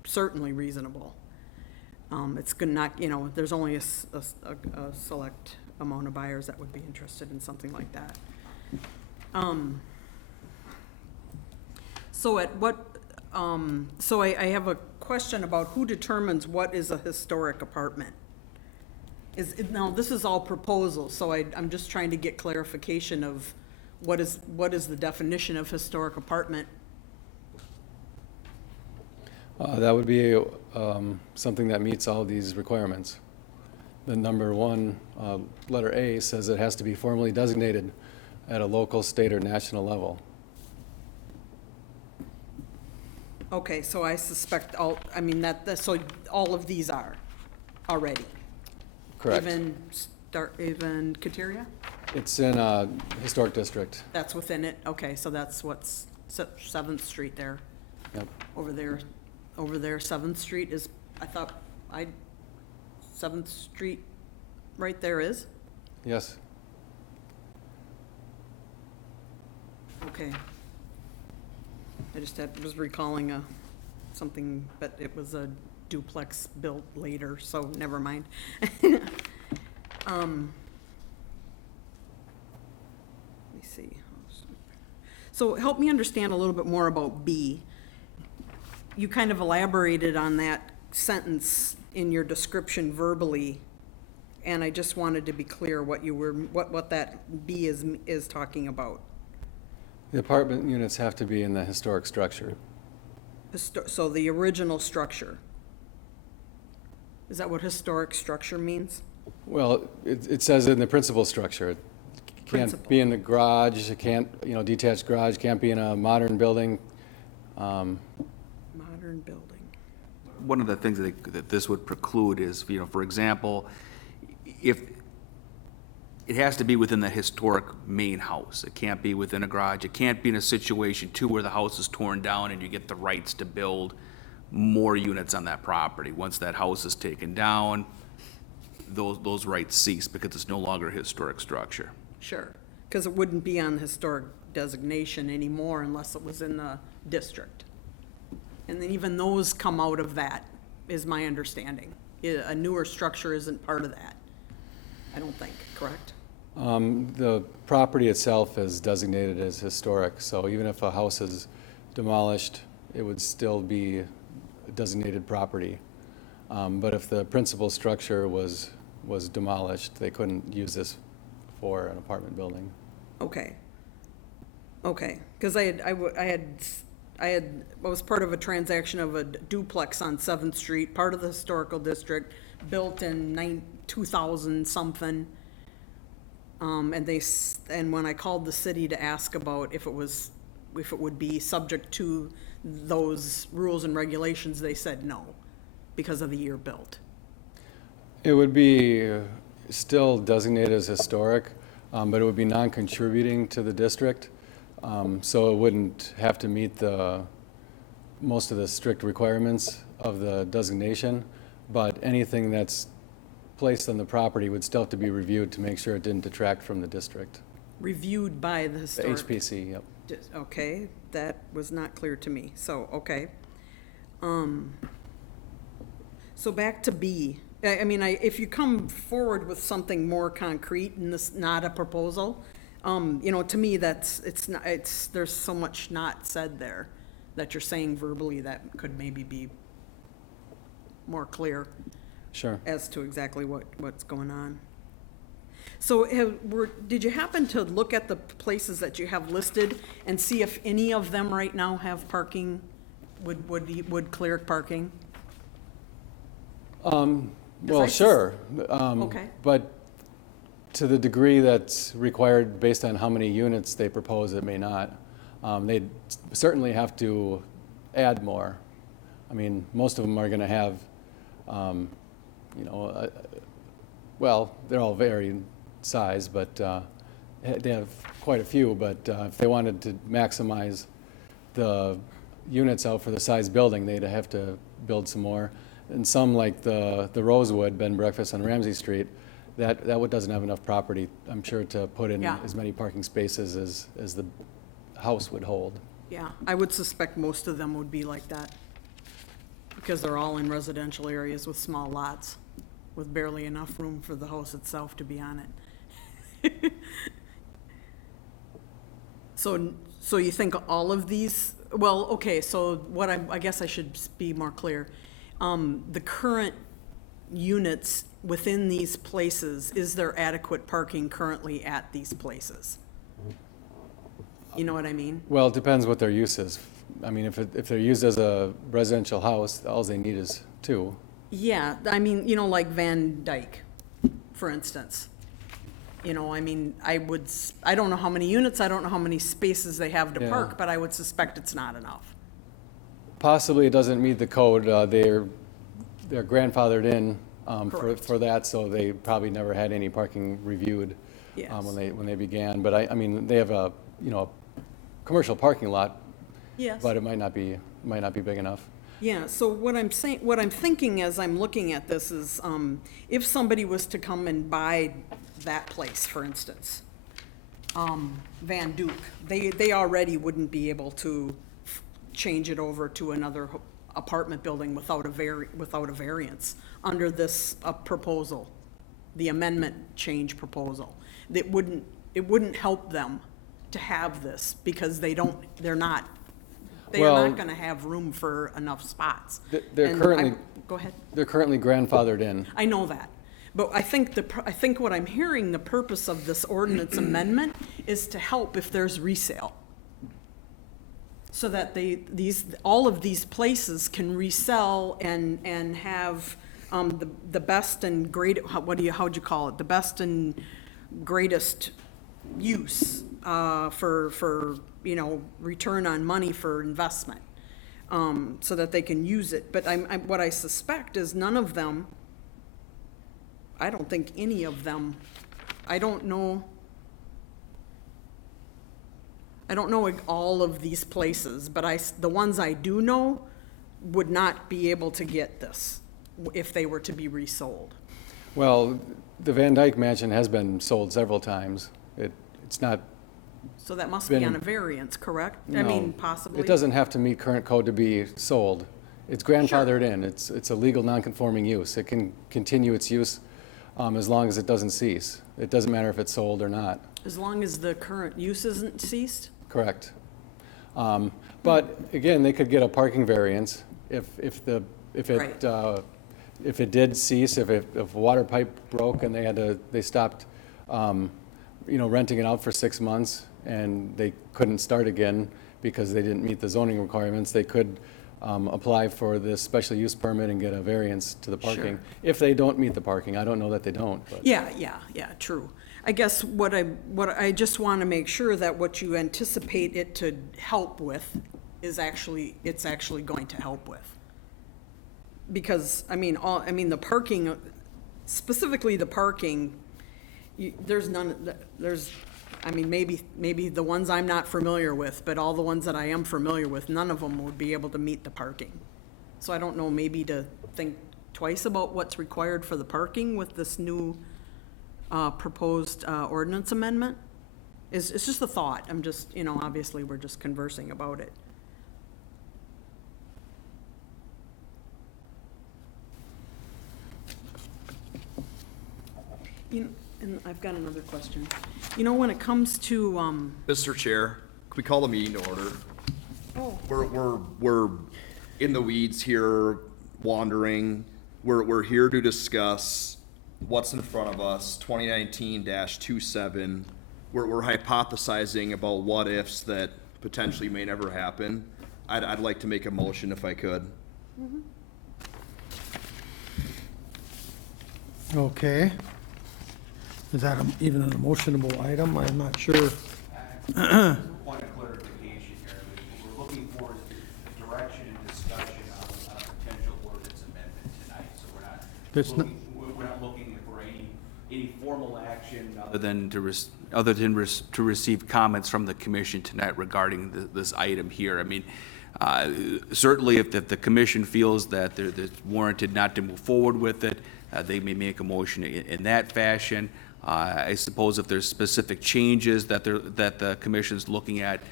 certainly reasonable. It's good, not, there's only a select amount of buyers that would be interested in something like that. So at what, so I have a question about who determines what is a historic apartment? Now, this is all proposals, so I'm just trying to get clarification of what is the definition of historic apartment? That would be something that meets all these requirements. The number one, letter A, says it has to be formally designated at a local, state, or national level. Okay, so I suspect so all of these are already? Correct. Even Kateria? It's in a historic district. That's within it? Okay, so that's what's 7th Street there. Yep. Over there, 7th Street is, 7th Street right there is? Yes. Okay. I just was recalling something, but it was a duplex built later, so never mind. Let me see. So help me understand a little bit more about B. You kind of elaborated on that sentence in your description verbally, and I just wanted to be clear what that B is talking about. The apartment units have to be in the historic structure. So the original structure. Is that what historic structure means? Well, it says in the principal structure. It can't be in the garage, it can't, detached garage, can't be in a modern building. Modern building. One of the things that this would preclude is, for example, if it has to be within the historic main house. It can't be within a garage. It can't be in a situation too where the house is torn down and you get the rights to build more units on that property. Once that house is taken down, those rights cease because it's no longer a historic structure. Sure, because it wouldn't be on the historic designation anymore unless it was in the district. And then even those come out of that, is my understanding. A newer structure isn't part of that, I don't think, correct? The property itself is designated as historic, so even if a house is demolished, it would still be a designated property. But if the principal structure was demolished, they couldn't use this for an apartment building. Okay. Okay, because I was part of a transaction of a duplex on 7th Street, part of the historical district, built in 2000 something. And when I called the city to ask about if it would be subject to those rules and regulations, they said no, because of the year built. It would be still designated as historic, but it would be non-contributing to the district. So it wouldn't have to meet most of the strict requirements of the designation, but anything that's placed on the property would still have to be reviewed to make sure it didn't detract from the district. Reviewed by the The historic. HPC, yep. Okay, that was not clear to me, so, okay. So back to B. I mean, if you come forward with something more concrete and this not a proposal, to me, there's so much not said there that you're saying verbally that could maybe be more clear Sure. as to exactly what's going on. So did you happen to look at the places that you have listed and see if any of them right now have parking, would clear parking? Well, sure. Okay. But to the degree that's required based on how many units they propose, it may not. They'd certainly have to add more. I mean, most of them are going to have, well, they're all varying size, but they have quite a few. But if they wanted to maximize the units out for the size building, they'd have to build some more. And some, like the Rosewood Bed and Breakfast on Ramsey Street, that doesn't have enough property, I'm sure, to put in Yeah. as many parking spaces as the house would hold. Yeah, I would suspect most of them would be like that, because they're all in residential areas with small lots, with barely enough room for the house itself to be on it. So you think all of these, well, okay, so I guess I should be more clear. The current units within these places, is there adequate parking currently at these places? You know what I mean? Well, it depends what their use is. I mean, if they're used as a residential house, all they need is two. Yeah, I mean, like Van Dyke, for instance. I mean, I don't know how many units, I don't know how many spaces they have to Yeah. park, but I would suspect it's not enough. Possibly it doesn't meet the code. They're grandfathered in Correct. for that, so they probably never had any parking reviewed Yes. when they began. But I mean, they have a commercial parking lot, Yes. but it might not be big enough. Yeah, so what I'm thinking as I'm looking at this is, if somebody was to come and buy that place, for instance, Van Duke, they already wouldn't be able to change it over to another apartment building without a variance under this proposal, the amendment change proposal. It wouldn't help them to have this because they're not Well, gonna have room for enough spots. They're And currently, Go ahead. they're currently grandfathered in. I know that. But I think what I'm hearing, the purpose of this ordinance amendment is to help if there's resale. So that all of these places can resell and have, the best and how'd you call it? The best and greatest use, for return on money for investment, so that they can use it. But what I suspect is none of them, I don't think any of them, I don't know all of these places, but the ones I do know would not be able to get this if they were to be resold. Well, the Van Dyke Mansion has been sold several times. It's not. So that must be Been- on a variance, correct? I No, mean, possibly. It doesn't have to meet current code to be sold. It's grandfathered in. It's a legal non-conforming use. It can continue its use as long as it doesn't cease. It doesn't matter if it's sold or not. As long as the current use isn't ceased? Correct. But again, they could get a parking variance if Right. if it did cease, if a water pipe broke and they stopped, renting it out for 6 months and they couldn't start again because they didn't meet the zoning requirements, they could apply for this special use permit and get a variance to the parking. If they don't meet the parking, I don't know that they don't, but. Yeah, true. I guess what I just want to make sure that what you anticipate it to help with is it's actually going to help with. Because, the parking, specifically the parking, maybe the ones I'm not familiar with, but all the ones that I am familiar with, none of them would be able to meet the parking. So I don't know, maybe to think twice about what's required for the parking with this new proposed ordinance amendment. It's just a thought. I'm just, obviously, we're just conversing about it. And I've got another question. When it comes to, Mr. Chair, can we call the meeting to order? Oh. We're in the weeds here, wandering. We're here to discuss what's in front of us, 2019-27. We're hypothesizing about what ifs that potentially may never happen. I'd like to make a motion if I could. Okay. Is that even an emotionable item? I'm not sure. Point of clarification here, we're looking for the direction and discussion on a potential ordinance amendment tonight, so we're not looking for any formal action Other than to receive comments from the commission tonight regarding this item here. Certainly if the commission feels that it's warranted not to move forward with it, they may make a motion in that fashion. I suppose if there's specific changes that the commission's looking at,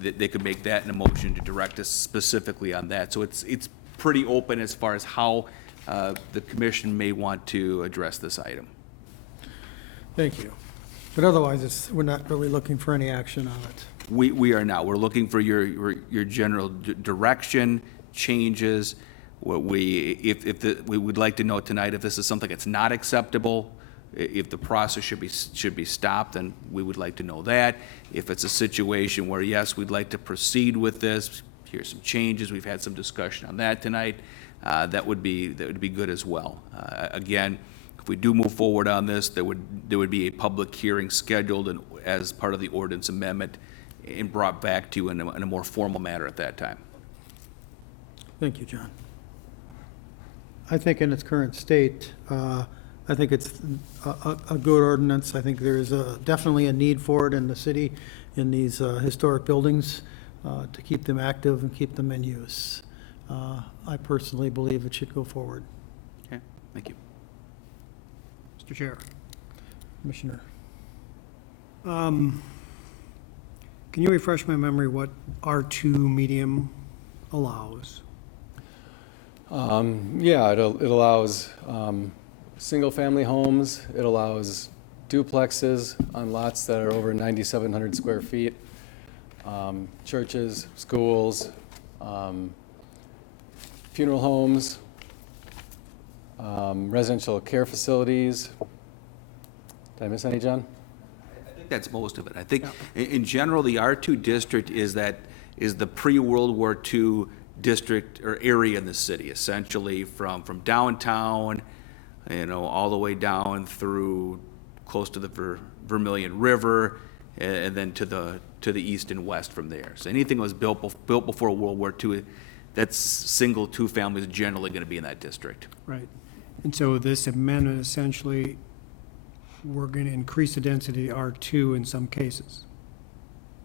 they could make that in a motion to direct us specifically on that. So it's pretty open as far as how the commission may want to address this item. Thank you. But otherwise, we're not really looking for any action on it. We are not. We're looking for your general direction, changes. We would like to know tonight if this is something that's not acceptable, if the process should be stopped, then we would like to know that. If it's a situation where, yes, we'd like to proceed with this, here's some changes, we've had some discussion on that tonight, that would be good as well. Again, if we do move forward on this, there would be a public hearing scheduled and as part of the ordinance amendment and brought back to you in a more formal manner at that time. Thank you, John. I think in its current state, I think it's a good ordinance. I think there is definitely a need for it in the city, in these historic buildings, to keep them active and keep them in use. I personally believe it should go forward. Okay, thank you. Mr. Chair. Commissioner. Can you refresh my memory what R2 medium allows? Yeah, it allows single-family homes. It allows duplexes on lots that are over 9,700 square feet, churches, schools, funeral homes, residential care facilities. Did I miss any, John? I think that's most of it. I think in general, the R2 district is the pre-World War II district or area in the city, essentially from downtown, all the way down through close to the Vermilion River, and then to the east and west from there. So anything that was built before World War II, that's single, two families generally going to be in that district. Right. And so this amendment essentially, we're going to increase the density R2 in some cases,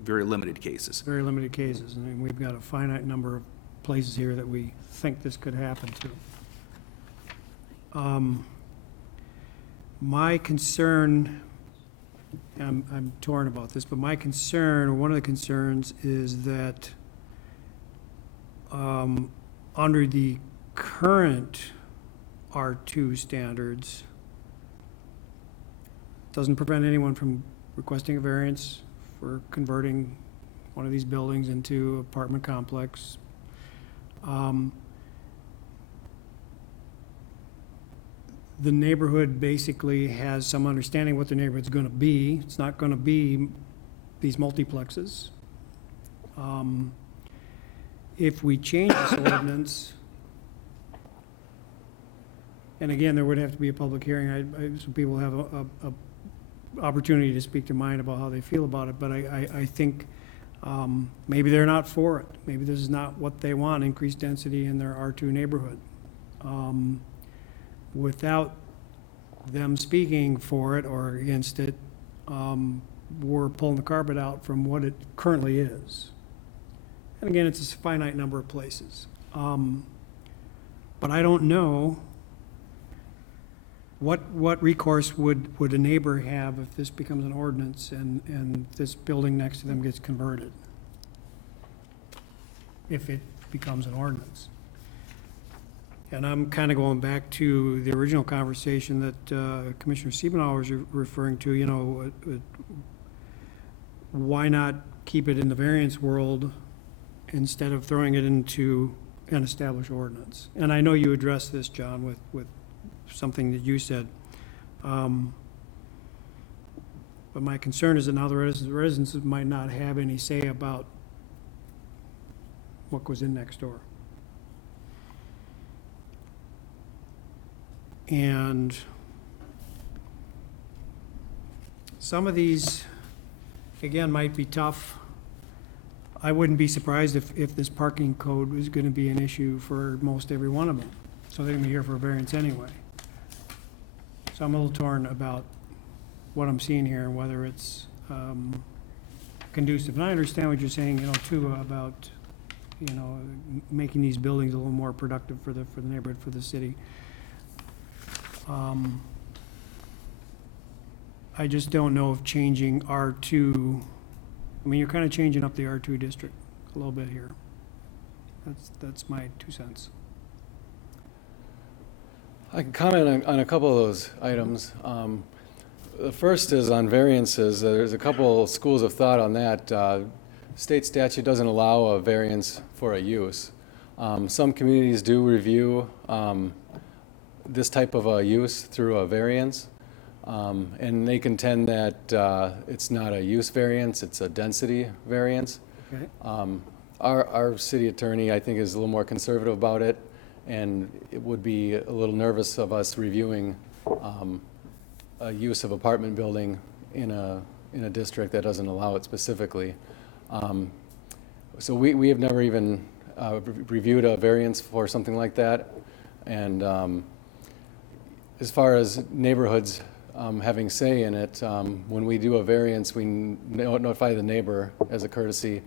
Very limited cases. very limited cases. And we've got a finite number of places here that we think this could happen to. My concern, I'm torn about this, but my concern, or one of the concerns, is that under the current R2 standards, doesn't prevent anyone from requesting a variance for converting one of these buildings into apartment complex. the neighborhood basically has some understanding what the neighborhood's gonna be. It's not gonna be these multiplexes. If we change this ordinance, and again, there would have to be a public hearing, so people have a opportunity to speak their mind about how they feel about it, but I think maybe they're not for it. Maybe this is not what they want, increased density in their R2 neighborhood. Without them speaking for it or against it, we're pulling the carpet out from what it currently is. And again, it's a finite number of places. But I don't know what recourse would a neighbor have if this becomes an ordinance and this building next to them gets converted? If it becomes an ordinance. And I'm kind of going back to the original conversation that Commissioner Siebenauer was referring to, you know, why not keep it in the variance world instead of throwing it into an established ordinance? And I know you addressed this, John, with something that you said. But my concern is that now the residents might not have any say about what goes in next door. And some of these, again, might be tough. I wouldn't be surprised if this parking code was gonna be an issue for most every one of them. So they're gonna be here for a variance anyway. So I'm a little torn about what I'm seeing here and whether it's conducive. And I understand what you're saying, you know, too, about, you know, making these buildings a little more productive for the neighborhood, for the city. I just don't know if changing R2, I mean, you're kind of changing up the R2 district a little bit here. That's my 2 cents. I can comment on a couple of those items. The first is on variances. There's a couple schools of thought on that. State statute doesn't allow a variance for a use. Some communities do review this type of a use through a variance, and they contend that it's not a use variance, it's a density variance. Okay. Our city attorney, I think, is a little more conservative about it, and it would be a little nervous of us reviewing a use of apartment building in a district that doesn't allow it specifically. So we have never even reviewed a variance for something like that. And as far as neighborhoods having say in it, when we do a variance, we notify the neighbor as a courtesy,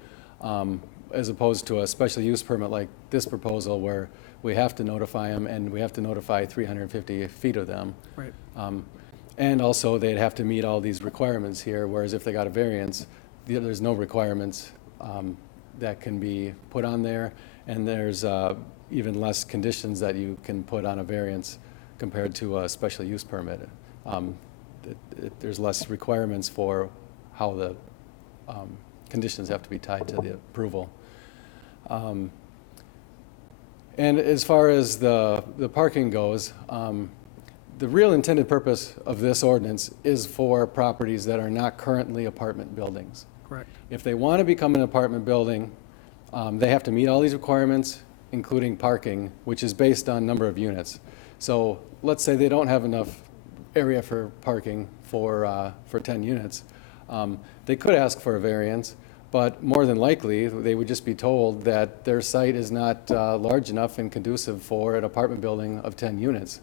as opposed to a special use permit like this proposal where we have to notify them and we have to notify 350 feet of them. Right. And also they'd have to meet all these requirements here, whereas if they got a variance, there's no requirements that can be put on there, and there's even less conditions that you can put on a variance compared to a special use permit. There's less requirements for how the conditions have to be tied to the approval. And as far as the parking goes, the real intended purpose of this ordinance is for properties that are not currently apartment buildings. Correct. If they want to become an apartment building, they have to meet all these requirements, including parking, which is based on number of units. So let's say they don't have enough area for parking for 10 units. They could ask for a variance, but more than likely, they would just be told that their site is not large enough and conducive for an apartment building of 10 units.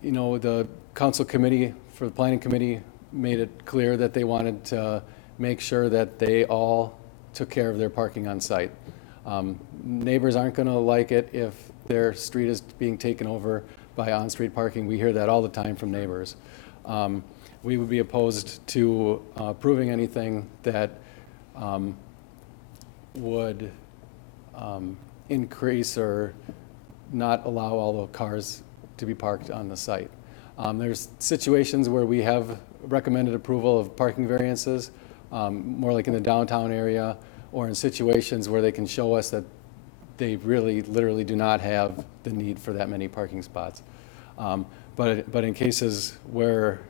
You know, the council committee for the planning committee made it clear that they wanted to make sure that they all took care of their parking on site. Neighbors aren't going to like it if their street is being taken over by on-street parking. We hear that all the time from neighbors. We would be opposed to approving anything that would increase or not allow all the cars to be parked on the site. There's situations where we have recommended approval of parking variances, more like in the downtown area, or in situations where they can show us that they really literally do not have the need for that many parking spots. But in cases where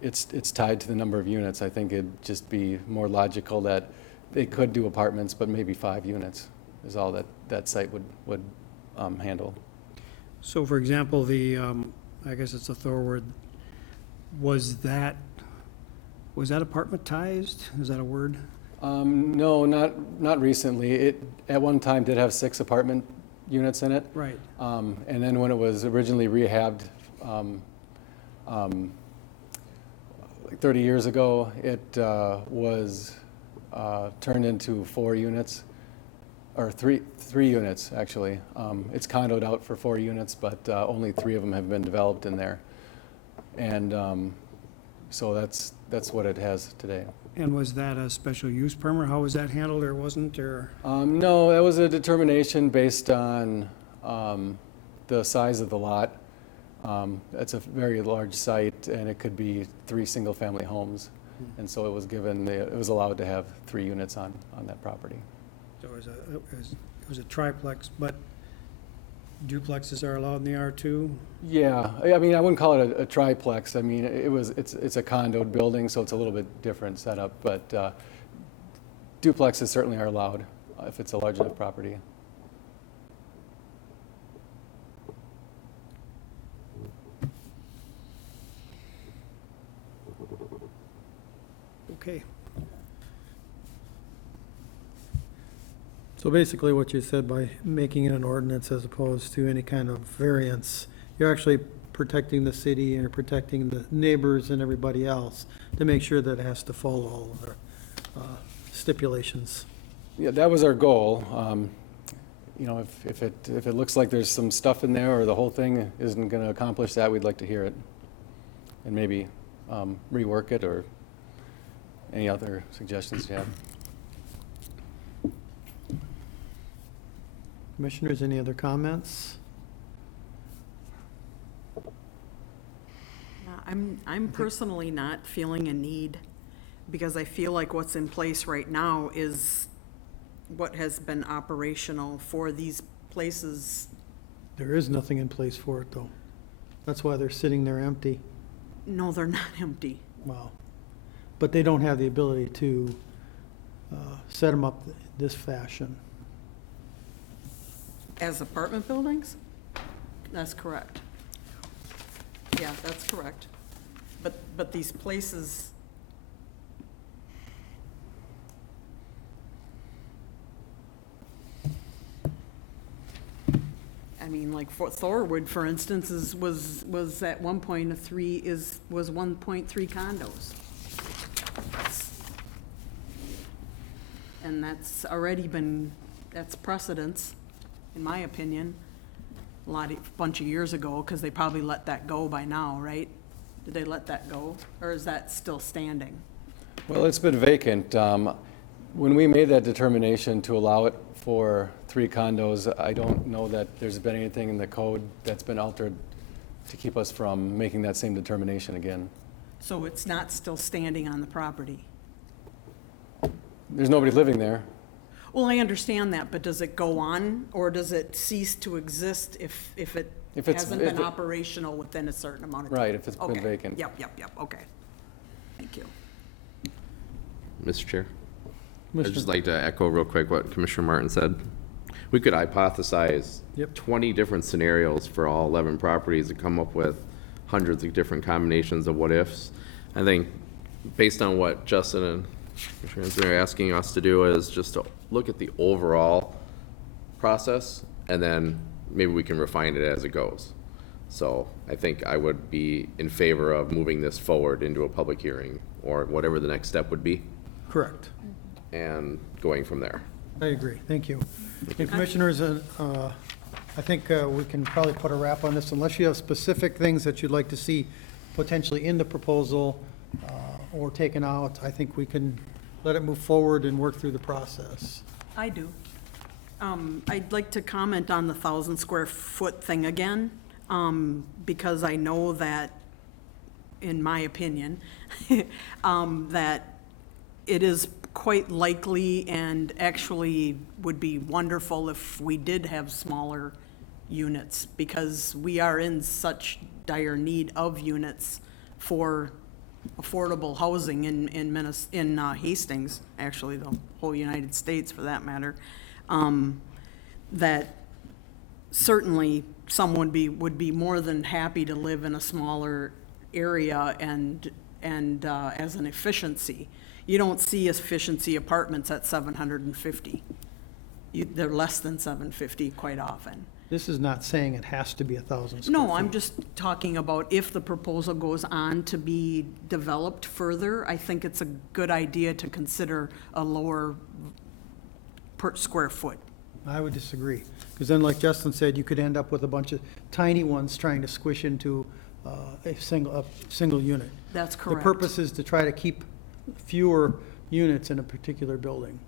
it's tied to the number of units, I think it'd just be more logical that they could do apartments, but maybe 5 units is all that site would handle. So for example, I guess it's a Thorwood, was that apartmentized? Is that a word? No, not recently. It, at one time, did have 6 apartment units in it. Right. And then when it was originally rehabbed, like 30 years ago, it was turned into 4 units, or three units, actually. It's condoed out for 4 units, but only 3 of them have been developed in there. And so that's what it has today. And was that a special use permit? How was that handled, or wasn't, or? No, that was a determination based on the size of the lot. It's a very large site, and it could be 3 single-family homes. And so it was allowed to have 3 units on that property. So it was a triplex, but duplexes are allowed in the R2? Yeah, I mean, I wouldn't call it a triplex. I mean, it's a condoed building, so it's a little bit different setup, but duplexes certainly are allowed if it's a large enough property. Okay. So basically what you said, by making it an ordinance as opposed to any kind of variance, you're actually protecting the city and you're protecting the neighbors and everybody else to make sure that it has to follow all of the stipulations. Yeah, that was our goal. You know, if it looks like there's some stuff in there or the whole thing isn't going to accomplish that, we'd like to hear it and maybe rework it, or any other suggestions you have. Commissioners, any other comments? I'm personally not feeling a need, because I feel like what's in place right now is what has been operational for these places. There is nothing in place for it, though. That's why they're sitting there empty. No, they're not empty. Wow. But they don't have the ability to set them up this fashion. As apartment buildings? That's correct. Yeah, that's correct. But these places, I mean, like Fort Thorwood, for instance, was at one point was 1.3 condos. And that's already been, that's precedence, in my opinion, bunch of years ago, because they probably let that go by now, right? Did they let that go, or is that still standing? Well, it's been vacant. When we made that determination to allow it for 3 condos, I don't know that there's been anything in the code that's been altered to keep us from making that same determination again. So it's not still standing on the property? There's nobody living there. Well, I understand that, but does it go on, or does it cease to exist if it hasn't been operational within a certain amount of time? Right, if it's been Okay. vacant. Yep, okay. Thank you. Mr. Chair? I'd Mr. just like to echo real quick what Commissioner Martin said. We could hypothesize 20 different scenarios for all 11 properties and come up with hundreds of different combinations of what-ifs. I think based on what Justin and Commissioner are asking us to do is just to look at the overall process, and then maybe we can refine it as it goes. So I think I would be in favor of moving this forward into a public hearing, or whatever the next step would be, Correct. and going from there. I agree. Thank you. Hey, Commissioners, I think we can probably put a wrap on this, unless you have specific things that you'd like to see potentially in the proposal or taken out. I think we can let it move forward and work through the process. I do. I'd like to comment on the 1,000 square foot thing again, because I know that, in my opinion, that it is quite likely and actually would be wonderful if we did have smaller units, because we are in such dire need of units for affordable housing in Hastings, actually the whole United States for that matter, that certainly someone would be more than happy to live in a smaller area and as an efficiency. You don't see efficiency apartments at 750. They're less than 750 quite often. This is not saying it has to be 1,000 square No, I'm feet. just talking about if the proposal goes on to be developed further, I think it's a good idea to consider a lower per square foot. I would disagree, because then, like Justin said, you could end up with a bunch of tiny ones trying to squish into a single unit. That's correct. The purpose is to try to keep fewer units in a particular building,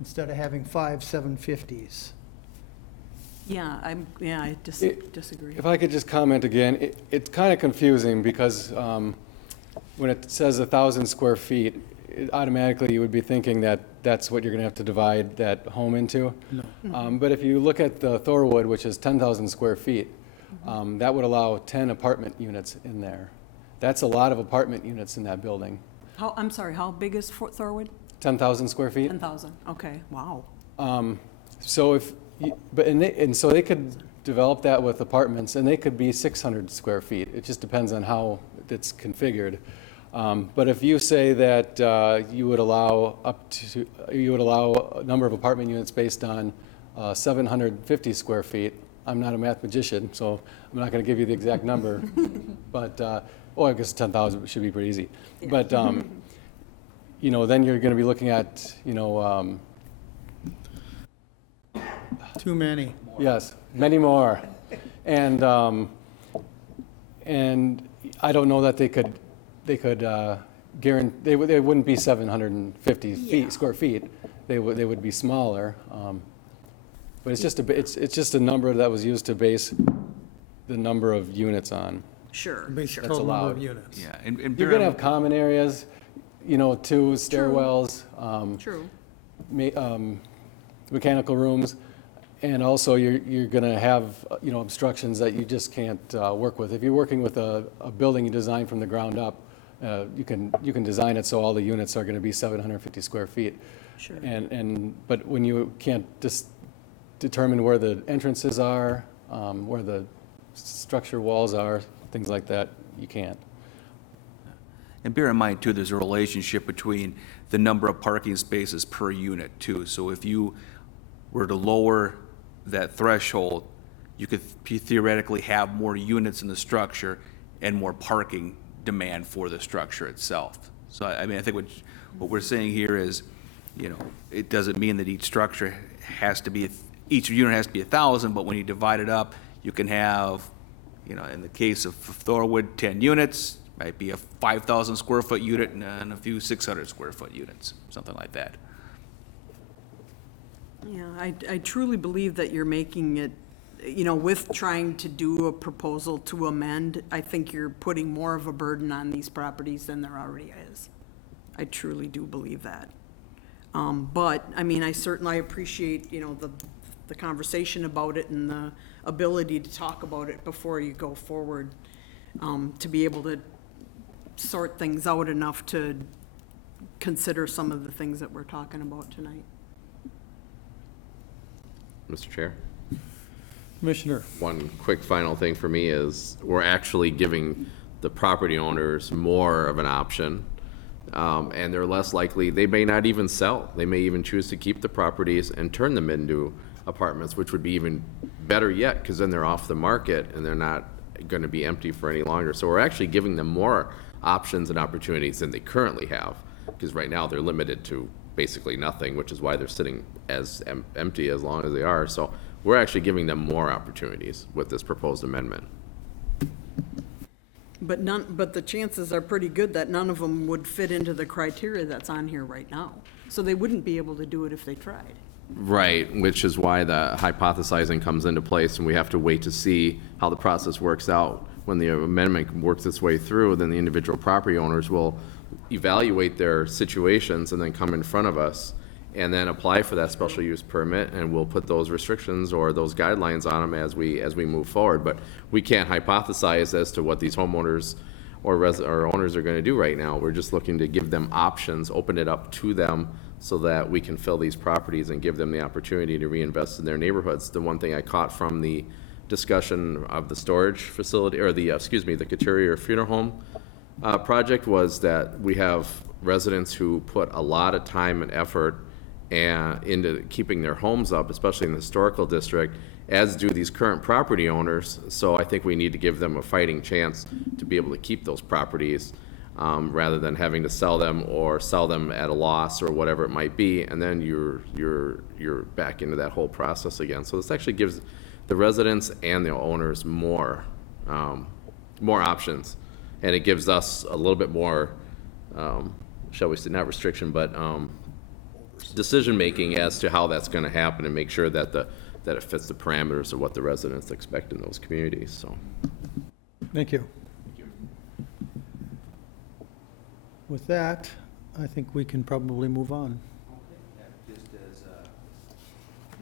instead of having 5 750s. Yeah, I disagree. If I could just comment again, it's kind of confusing because when it says 1,000 square feet, automatically you would be thinking that that's what you're going to have to divide that home into. No. But if you look at the Thorwood, which is 10,000 square feet, that would allow 10 apartment units in there. That's a lot of apartment units in that building. I'm sorry, how big is Fort Thorwood? 10,000 square feet? 10,000, okay, wow. So so they could develop that with apartments, and they could be 600 square feet. It just depends on how it's configured. But if you say that you would allow a number of apartment units based on 750 square feet, I'm not a mathematician, so I'm not going to give you the exact number. But I guess 10,000 should be pretty easy. Yeah. But then you're going to be looking at Too many. Yes, many more. And I don't know that they could guarantee, they wouldn't be 750 square feet. They would be smaller. But it's just a number that was used to base the number of units on. Sure. Base That's total number allowed. of units. Yeah, and You're going to have common areas, two stairwells. True. Mechanical rooms, and also you're going to have obstructions that you just can't work with. If you're working with a building you design from the ground up, you can design it so all the units are going to be 750 square feet. Sure. But when you can't just determine where the entrances are, where the structure walls are, things like that, you can't. And bear in mind, too, there's a relationship between the number of parking spaces per unit, too. So if you were to lower that threshold, you could theoretically have more units in the structure and more parking demand for the structure itself. So, I mean, I think what we're saying here is, it doesn't mean that each structure has to be, each unit has to be 1,000, but when you divide it up, you can have, in the case of Thorwood, 10 units, might be a 5,000 square foot unit and a few 600 square foot units, something like that. Yeah, I truly believe that you're making it, with trying to do a proposal to amend, I think you're putting more of a burden on these properties than there already is. I truly do believe that. But, I mean, I certainly appreciate, the conversation about it and the ability to talk about it before you go forward, to be able to sort things out enough to consider some of the things that we're talking about tonight. Mr. Chair? Commissioner, One quick final thing for me is we're actually giving the property owners more of an option. And they're less likely, they may not even sell. They may even choose to keep the properties and turn them into apartments, which would be even better yet, because then they're off the market and they're not going to be empty for any longer. So we're actually giving them more options and opportunities than they currently have, because right now they're limited to basically nothing, which is why they're sitting as empty as long as they are. So we're actually giving them more opportunities with this proposed amendment. But the chances are pretty good that none of them would fit into the criteria that's on here right now. So they wouldn't be able to do it if they tried. Right, which is why the hypothesizing comes into place, and we have to wait to see how the process works out. When the amendment works its way through, then the individual property owners will evaluate their situations and then come in front of us and then apply for that special use permit, and we'll put those restrictions or those guidelines on them as we move forward. But we can't hypothesize as to what these homeowners or owners are gonna do right now. We're just looking to give them options, open it up to them, so that we can fill these properties and give them the opportunity to reinvest in their neighborhoods. The one thing I caught from the discussion of the storage facility, or the Couturier Funeral Home project, was that we have residents who put a lot of time and effort into keeping their homes up, especially in the historical district, as do these current property owners. So I think we need to give them a fighting chance to be able to keep those properties, rather than having to sell them or sell them at a loss or whatever it might be, and then you're back into that whole process again. So this actually gives the residents and the owners more options, and it gives us a little bit more, shall we say, not restriction, but decision-making as to how that's gonna happen, and make sure that that it fits the parameters of what the residents expect in those communities, so. Thank you. With that, I think we can probably move on. Just as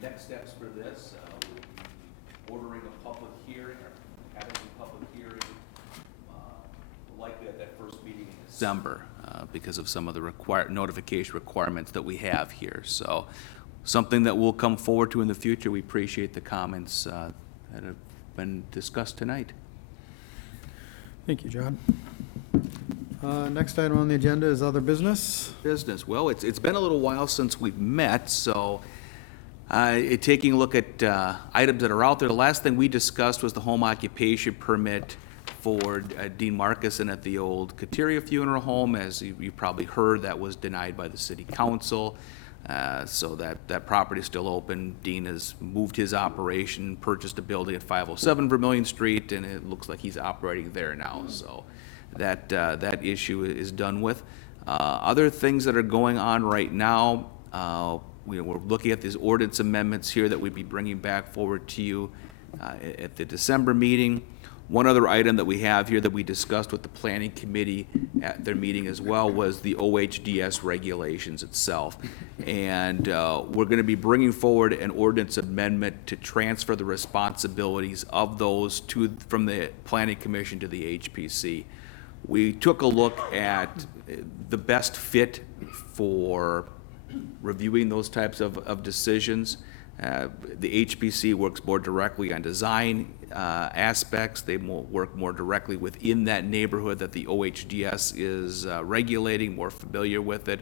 next steps for this, we'll be ordering a public hearing, or having a public hearing, likely at that first meeting in December, because of some of the notification requirements that we have here. So something that we'll come forward to in the future. We appreciate the comments that have been discussed tonight. Thank you, John. Next item on the agenda is other business. Business. Well, it's been a little while since we've met, so taking a look at items that are out there, the last thing we discussed was the home occupation permit for Dean Marcuson at the old Couturier Funeral Home. As you probably heard, that was denied by the city council. So that property is still open. Dean has moved his operation, purchased a building at 507 Vermillion Street, and it looks like he's operating there now. So that issue is done with. Other things that are going on right now, we're looking at these ordinance amendments here that we'd be bringing back forward to you at the December meeting. One other item that we have here that we discussed with the planning committee at their meeting as well was the OHDS regulations itself. And we're going to be bringing forward an ordinance amendment to transfer the responsibilities of those from the planning commission to the HPC. We took a look at the best fit for reviewing those types of decisions. The HPC works more directly on design aspects. They work more directly within that neighborhood that the OHDS is regulating, more familiar with it.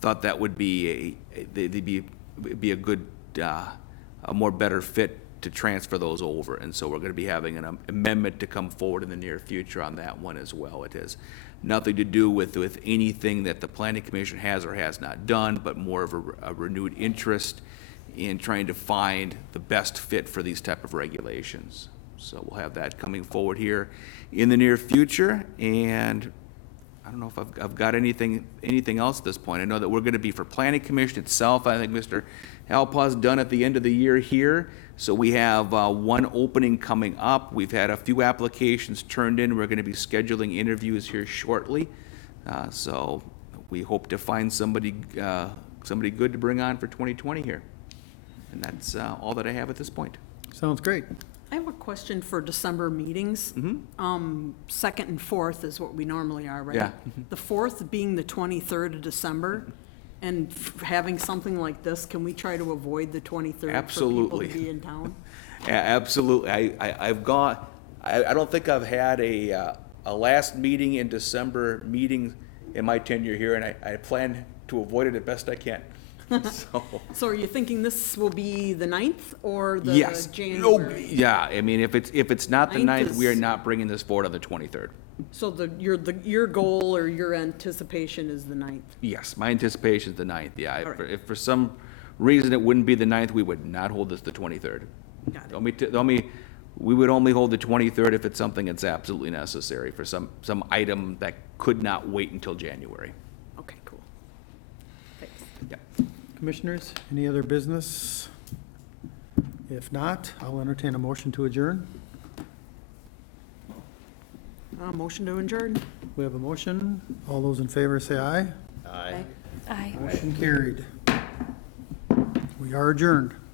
Thought that would be a good, a more better fit to transfer those over. And so we're going to be having an amendment to come forward in the near future on that one as well. It has nothing to do with anything that the planning commission has or has not done, but more of a renewed interest in trying to find the best fit for these type of regulations. So we'll have that coming forward here in the near future. And I don't know if I've got anything else at this point. I know that we're going to be for planning commission itself. I think Mr. Alpaugh's done at the end of the year here. So we have one opening coming up. We've had a few applications turned in. We're going to be scheduling interviews here shortly. So we hope to find somebody good to bring on for 2020 here. And that's all that I have at this point. Sounds great. I have a question for December meetings. Second and fourth is what we normally are, right? Yeah. The fourth being the 23rd of December, and having something like this, can we try to avoid the 23rd? Absolutely. For people to be in town? Yeah, absolutely. I've gone, I don't think I've had a last meeting in December meeting in my tenure here, and I plan to avoid it as best I can. So are you thinking this will be the 9th or the Yes. January? No, yeah, I mean, if it's not the 9th 9th, we are is- not bringing this forward on the 23rd. So your goal or your anticipation is the 9th? Yes, my anticipation is the 9th, yeah. All right. If for some reason it wouldn't be the 9th, we would not hold this the 23rd. Got it. We would only hold the 23rd if it's something that's absolutely necessary for some item that could not wait until January. Okay, cool. Thanks. Yeah. Commissioners, any other business? If not, I'll entertain a motion to adjourn. Motion to adjourn. We have a motion. All those in favor say aye. Aye. Aye. Motion carried. We are adjourned.